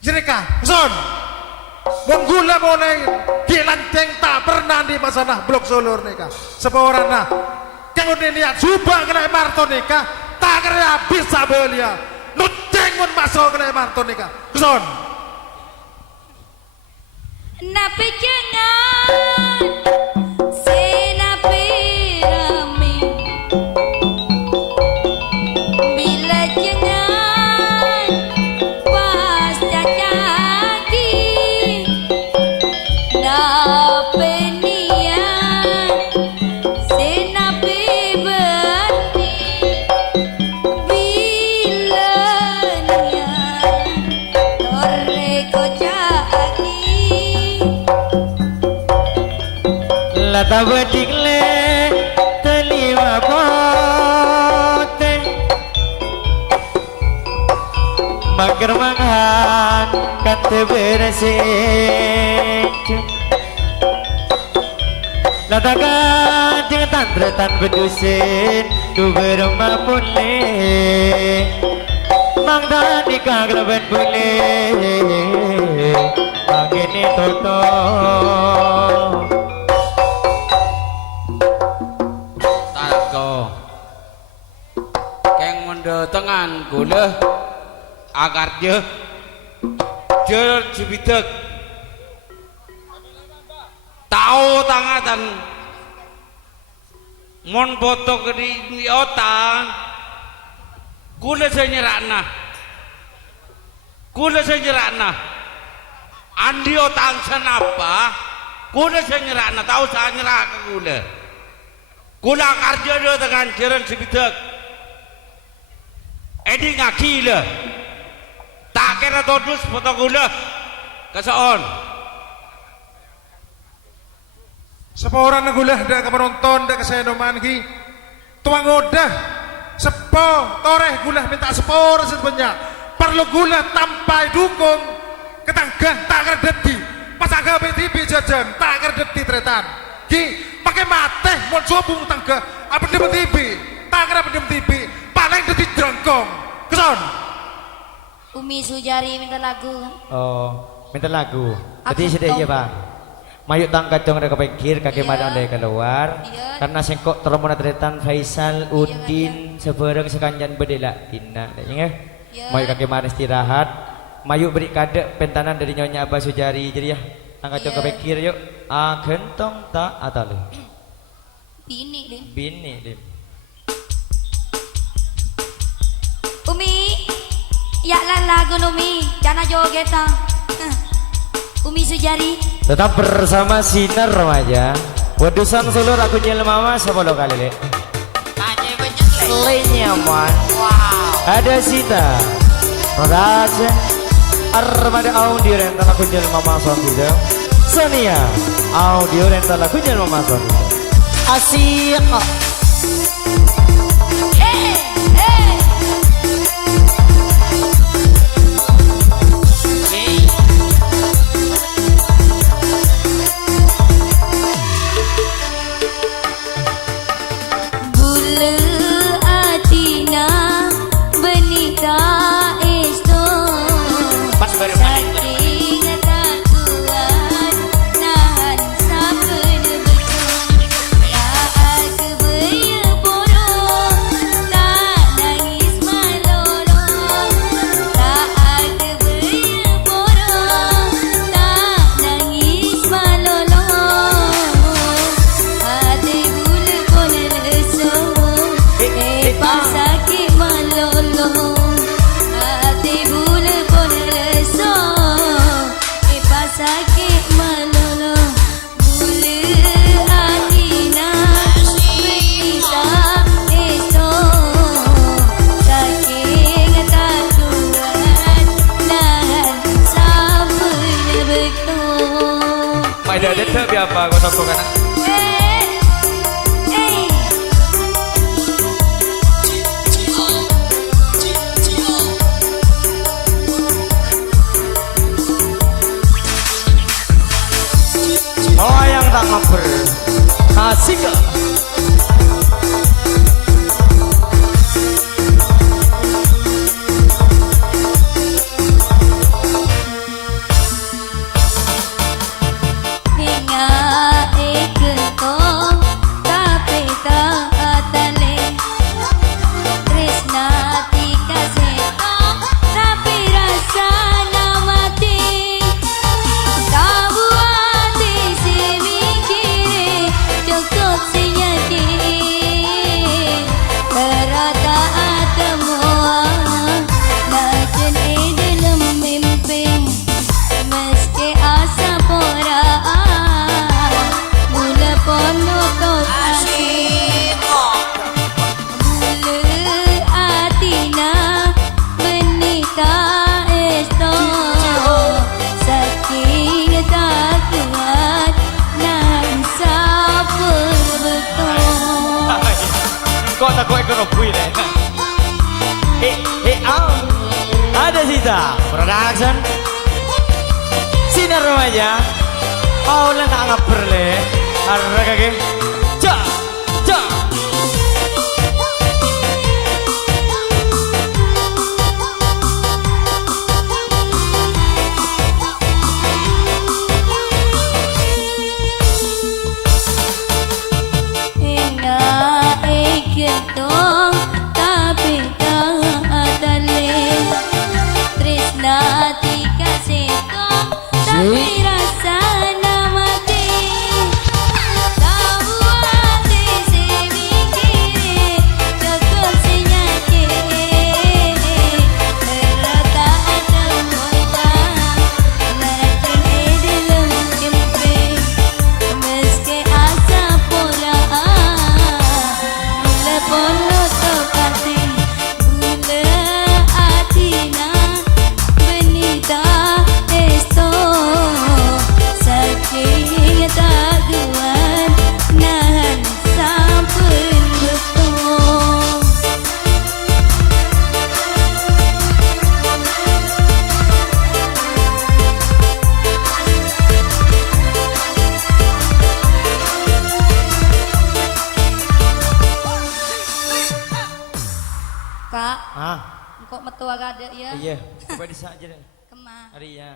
Jereka Kesoon Menggula mulai Gilanceng tak pernah di masalah blok solor neka Seporan nah Keng udah niat Subak kena marton neka Tak kena bisa belia Nuceng mun masuk kena marton neka Kesoon Napi jangan senapi rame Bila jangan pas cacaki Napi niat senapi berni Bila niat torre kocaki Lata bedik le Teliwa pote Mager mangan Kante beresik Lata kancing tandretan bedusin Du berumah pule Mang tani kagraben pule Pagini toto Tarko Keng mondo tengan gula agar je cibitek tahu tangatan mon botok di otan gula senyerakna andi otang senapa gula senyerakna tahu saya nyerak ke gula kerja dia dengan jalan cibitek edi ngaki le tak kira todus foto gula kesoon Seporan gula dak ke penonton dak ke senoman ki tuang odah sepo toreh gula minta sepor sebanyak perlu gula tampai dukung ketangga tak kerdeti pas agak BTV jajan tak kerdeti tretan ki pakai mate mau sobung tangga apa di BTV tak kira di BTV paling deti jerongkong keson Umi Sujari minta lagu kan? Oh, minta lagu. Berarti sedih aja bang. Mayuk tang kacong reka pikir kaki Iya. madang dari keluar. Iya. Karena sengkok termona tretan Faisal Udin sebereng sekanjan bedelak tina. Ya. Iya. Mayuk kaki madang istirahat. Mayuk beri kade pentanan dari nyonya Abah Sujari. Jadi ya, tang kacong Iya. kepikir yuk. Gentong tak atale. Bini deh. Bini lim. Umi, ya lagu Umi, jangan joget ah. Umi Sujari. Tetap bersama Sinar Remaja. Wedusan sulur aku nyel mama 10 kali le. Lenyaman. Wow. Ada Sita. Production. Armada audio rental aku nyel mama sondido. Sonia. Audio rental aku nyel mama sondido. Asik. Ada tetap apa kau sokong kan? Oh yang tak mampir, asik. Kok tak kau ikut robui deh. Ada Sita Production. Sinar Remaja. Oh lah tak ngaper le. Harga kaki. Cak, cak. Kak, Ah, kok metu agak ada ya? iya. Coba disak aja deh. Kemah. Hari ya.